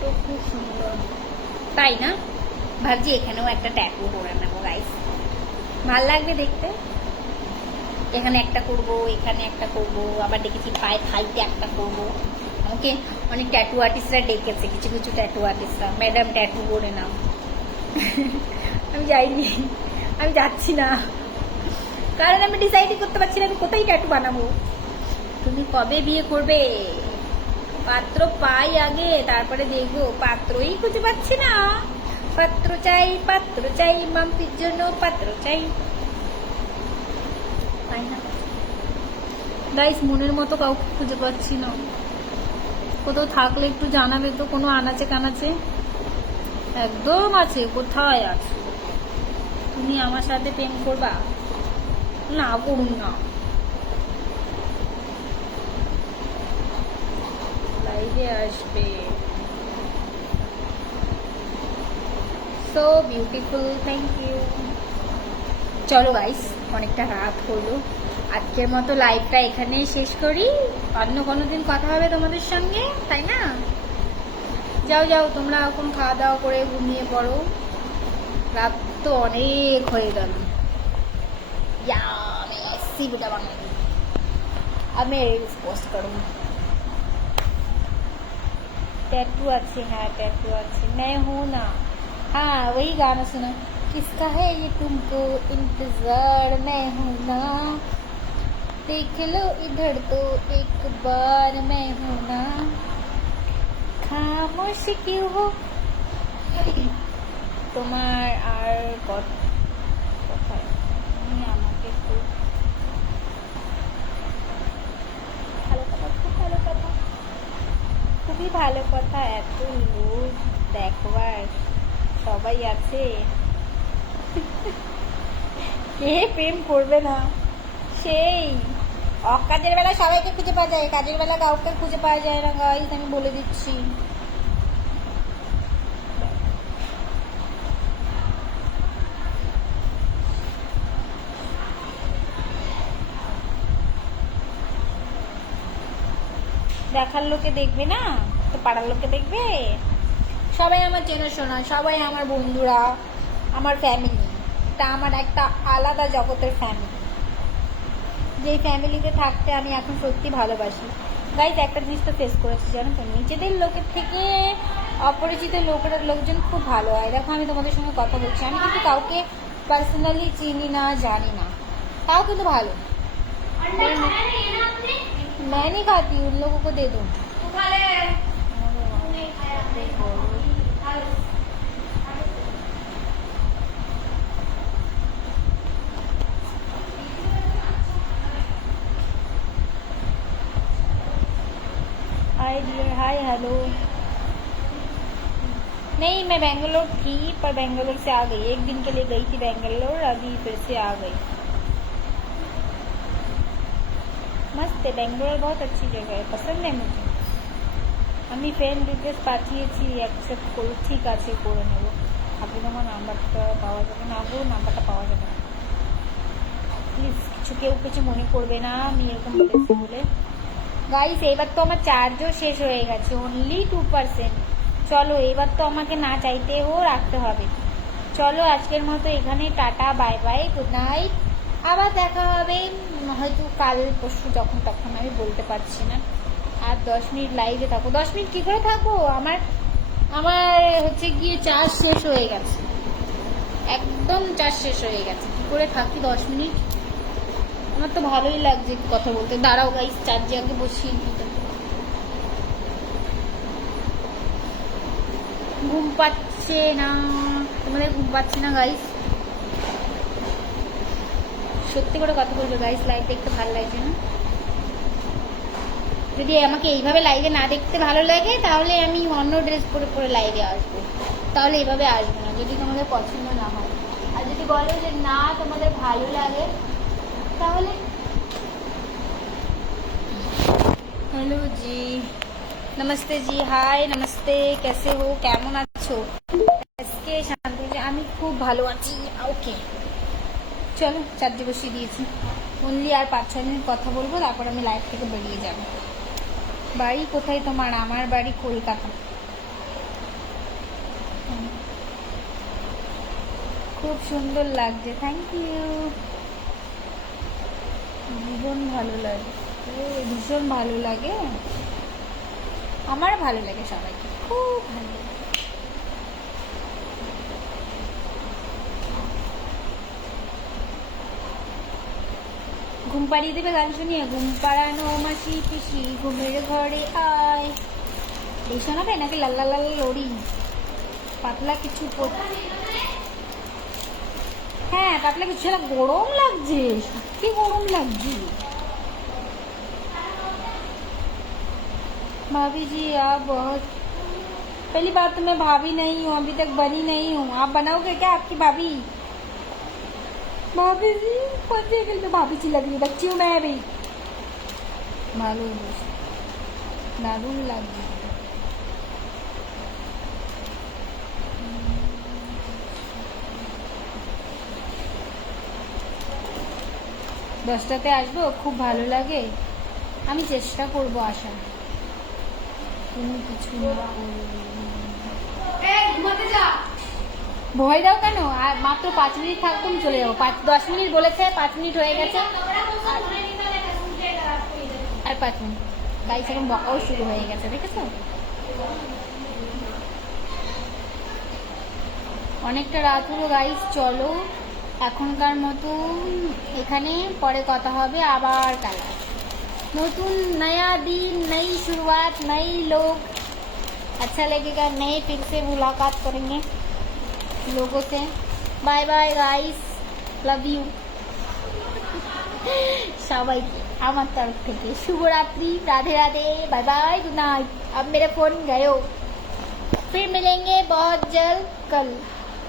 তো খুব সুন্দর, তাই না? ভাবছি এখানেও একটা ট্যাটু করে নেবো গাইস, ভাল লাগবে দেখতে। এখানে একটা করব, এখানে একটা করব, আবার দেখেছি পায়ে থাইতে একটা করব। আমাকে অনেক ট্যাটু আর্টিস্টরা ডেকেছে, কিছু কিছু ট্যাটু আর্টিস্টরা, ম্যাডাম ট্যাটু করে নাও। আমি যাইনি, আমি যাচ্ছি না, কারণ আমি ডিসাইডই করতে পারছি না আমি কোথায় ট্যাটু বানাবো। তুমি কবে বিয়ে করবে? পাত্র পাই আগে, তারপরে দেখবো। পাত্রই খুঁজে পাচ্ছি না। পাত্র চাই, মাম্পির জন্য পাত্র চাই, তাই না গাইস? মনের মতো কাউকে খুঁজে পাচ্ছি না। কোথাও থাকলে একটু জানাবে তো, কোনো আনাচে কানাচে। একদম আছে, কোথায় আছে? তুমি আমার সাথে প্রেম করবা? না, করুন না। লাইভে আসবে। So beautiful, thank you. চলো গাইস, অনেকটা রাত হলো, আজকের মতো লাইভটা এখানেই শেষ করি। অন্য কোনো দিন কথা হবে তোমাদের সঙ্গে, তাই না? যাও যাও, তোমরা এখন খাওয়া দাওয়া করে ঘুমিয়ে পড়ো, রাত তো অনেক হয়ে গেল। আমি ऐसी वीडियो बनाऊंगी, अब मैं रील्स पोस्ट करूंगी। टैटू अच्छे हैं, टैटू अच्छे, मैं हूं ना। हाँ, वही गाना सुना, किसका है ये तुमको इंतजार, मैं हूं ना, देख लो इधर तो एक बार, मैं हूं ना, खामोश क्यों हो? তোমার আর কোথায় তুমি আমাকে খুব ভালো কথা, খুব ভালো কথা, খুবই ভালো কথা। এত লোক দেখবার সবাই আছে, কে প্রেম করবে না? সেই অকাজের বেলা সবাইকে খুঁজে পাওয়া যায়, কাজের বেলা কাউকে খুঁজে পাওয়া যায় না গাইস, আমি বলে দিচ্ছি। দেখার লোকে দেখবে না তো পাড়ার লোকে দেখবে? সবাই আমার চেনাশোনা, সবাই আমার বন্ধুরা, আমার ফ্যামিলি। তা আমার একটা আলাদা জগতের ফ্যামিলি, যেই ফ্যামিলিতে থাকতে আমি এখন সত্যি ভালোবাসি। গাইজ, একটা জিনিস তো ফেস করেছি জানো তো, নিজেদের লোকের থেকে অপরিচিত লোকজন খুব ভালো হয়। দেখো, আমি তোমাদের সঙ্গে কথা বলছি, আমি কিন্তু কাউকে পার্সোনালি চিনি না, জানি না, তাও কিন্তু ভালো। मैं नहीं खाती, उन लोगों को दे दो। Hi dear, hi hello. नहीं, मैं बेंगलोर थी, पर बेंगलोर से आ गई, एक दिन के लिए गई थी बेंगलोर, अभी फिर से आ गई। मस्त है बेंगलोर, बहुत अच्छी जगह है, पसंद है मुझे। আমি ফ্রেন্ড রিকোয়েস্ট পাঠিয়েছি, অ্যাকসেপ্ট করো। ঠিক আছে, করে নেবো। আপনি তোমার নাম্বারটা পাওয়া যাবে না গো, নাম্বারটা পাওয়া যাবে না, প্লিজ কেউ কিছু মনে করবে না, আমি এরকম বলেছি বলে। গাইস, এইবার তো আমার চার্জও শেষ হয়ে গেছে, অনলি 2%। চলো, এবার তো আমাকে না চাইতেও রাখতে হবে। চলো, আজকের মতো এখানে tata, bye bye, good night. আবার দেখা হবে হয়তো কাল পরশু, যখন তখন আমি বলতে পারছি না। আর 10 মিনিট লাইভে থাকো। 10 মিনিট কি করে থাকবো? আমার হচ্ছে গিয়ে চার্জ শেষ হয়ে গেছে, একদম চার্জ শেষ হয়ে গেছে। কি করে থাকি 10 মিনিট? আমার তো ভালোই লাগছে কথা বলতে। দাঁড়াও গাইস, চার্জে আগে বসিয়ে দিই। ঘুম পাচ্ছে না, তোমাদের ঘুম পাচ্ছে না গাইস? সত্যি করে কথা বলছো গাইস, লাইভ দেখতে ভালো লাগছে না? যদি আমাকে এইভাবে লাইভে না দেখতে ভালো লাগে তাহলে আমি অন্য ড্রেস পরে পরে লাইভে আসবো, তাহলে এইভাবে আসবো না যদি তোমাদের পছন্দ না হয়। আর যদি বলো যে না তোমাদের ভালো লাগে তাহলে। हेलो जी, नमस्ते जी, हाय नमस्ते, कैसे हो, কেমন আছো? আজকে শান্তি, আমি খুব ভালো আছি। ওকে চলো, চার্জে বসিয়ে দিয়েছি, অনলি আর 5-6 মিনিট কথা বলবো, তারপর আমি লাইভ থেকে বেরিয়ে যাব। বাড়ি কোথায় তোমার? আমার বাড়ি কলকাতা। খুব সুন্দর লাগছে, থ্যাংক ইউ। ভীষণ ভালো লাগে, ভীষণ ভালো লাগে, আমার ভালো লাগে, সবাইকে খুব ভালো লাগে। ঘুম পাড়িয়ে দেবে গান শুনিয়ে? ঘুম পাড়ানো মাসি পিসি ঘুমের ঘরে আয়, এই শোনাবে নাকি লাল্লা লাল লড়ি? পাতলা কিছু হ্যাঁ পাতলা কিছু না, গরম লাগছে, সত্যি গরম লাগছে। भाभी जी आप बहुत, पहली बात तो मैं भाभी नहीं हूँ, अभी तक बनी नहीं हूँ। आप बनाओगे क्या आपकी भाभी? भाभी जी पता है मैं भाभी जी लग रही, बच्ची हूँ मैं भी। मालूम मालूम लग गई। দশটাতে আসবো, খুব ভালো লাগে, আমি চেষ্টা করবো আসার। তুমি কিছু ভয় দাও কেন? আর মাত্র 5 মিনিট থাকবো, আমি চলে যাবো। 10 মিনিট বলেছে, 5 মিনিট হয়ে গেছে, আর 5 মিনিট। গাইস এখন বকাও শুরু হয়ে গেছে, দেখেছো? অনেকটা রাত হলো গাইস, চলো এখনকার মতো এখানে, পরে কথা হবে আবার কাল। नतून नया दिन, नई शुरुआत, नए लोग, अच्छा लगेगा, नए फिर से मुलाकात करेंगे लोगों से। Bye bye guys, love you সবাইকে আমার তরফ থেকে শুভরাত্রি, Radhe Radhe, bye bye, good night. अब मेरे फोन गए, फिर मिलेंगे बहुत जल्द कल।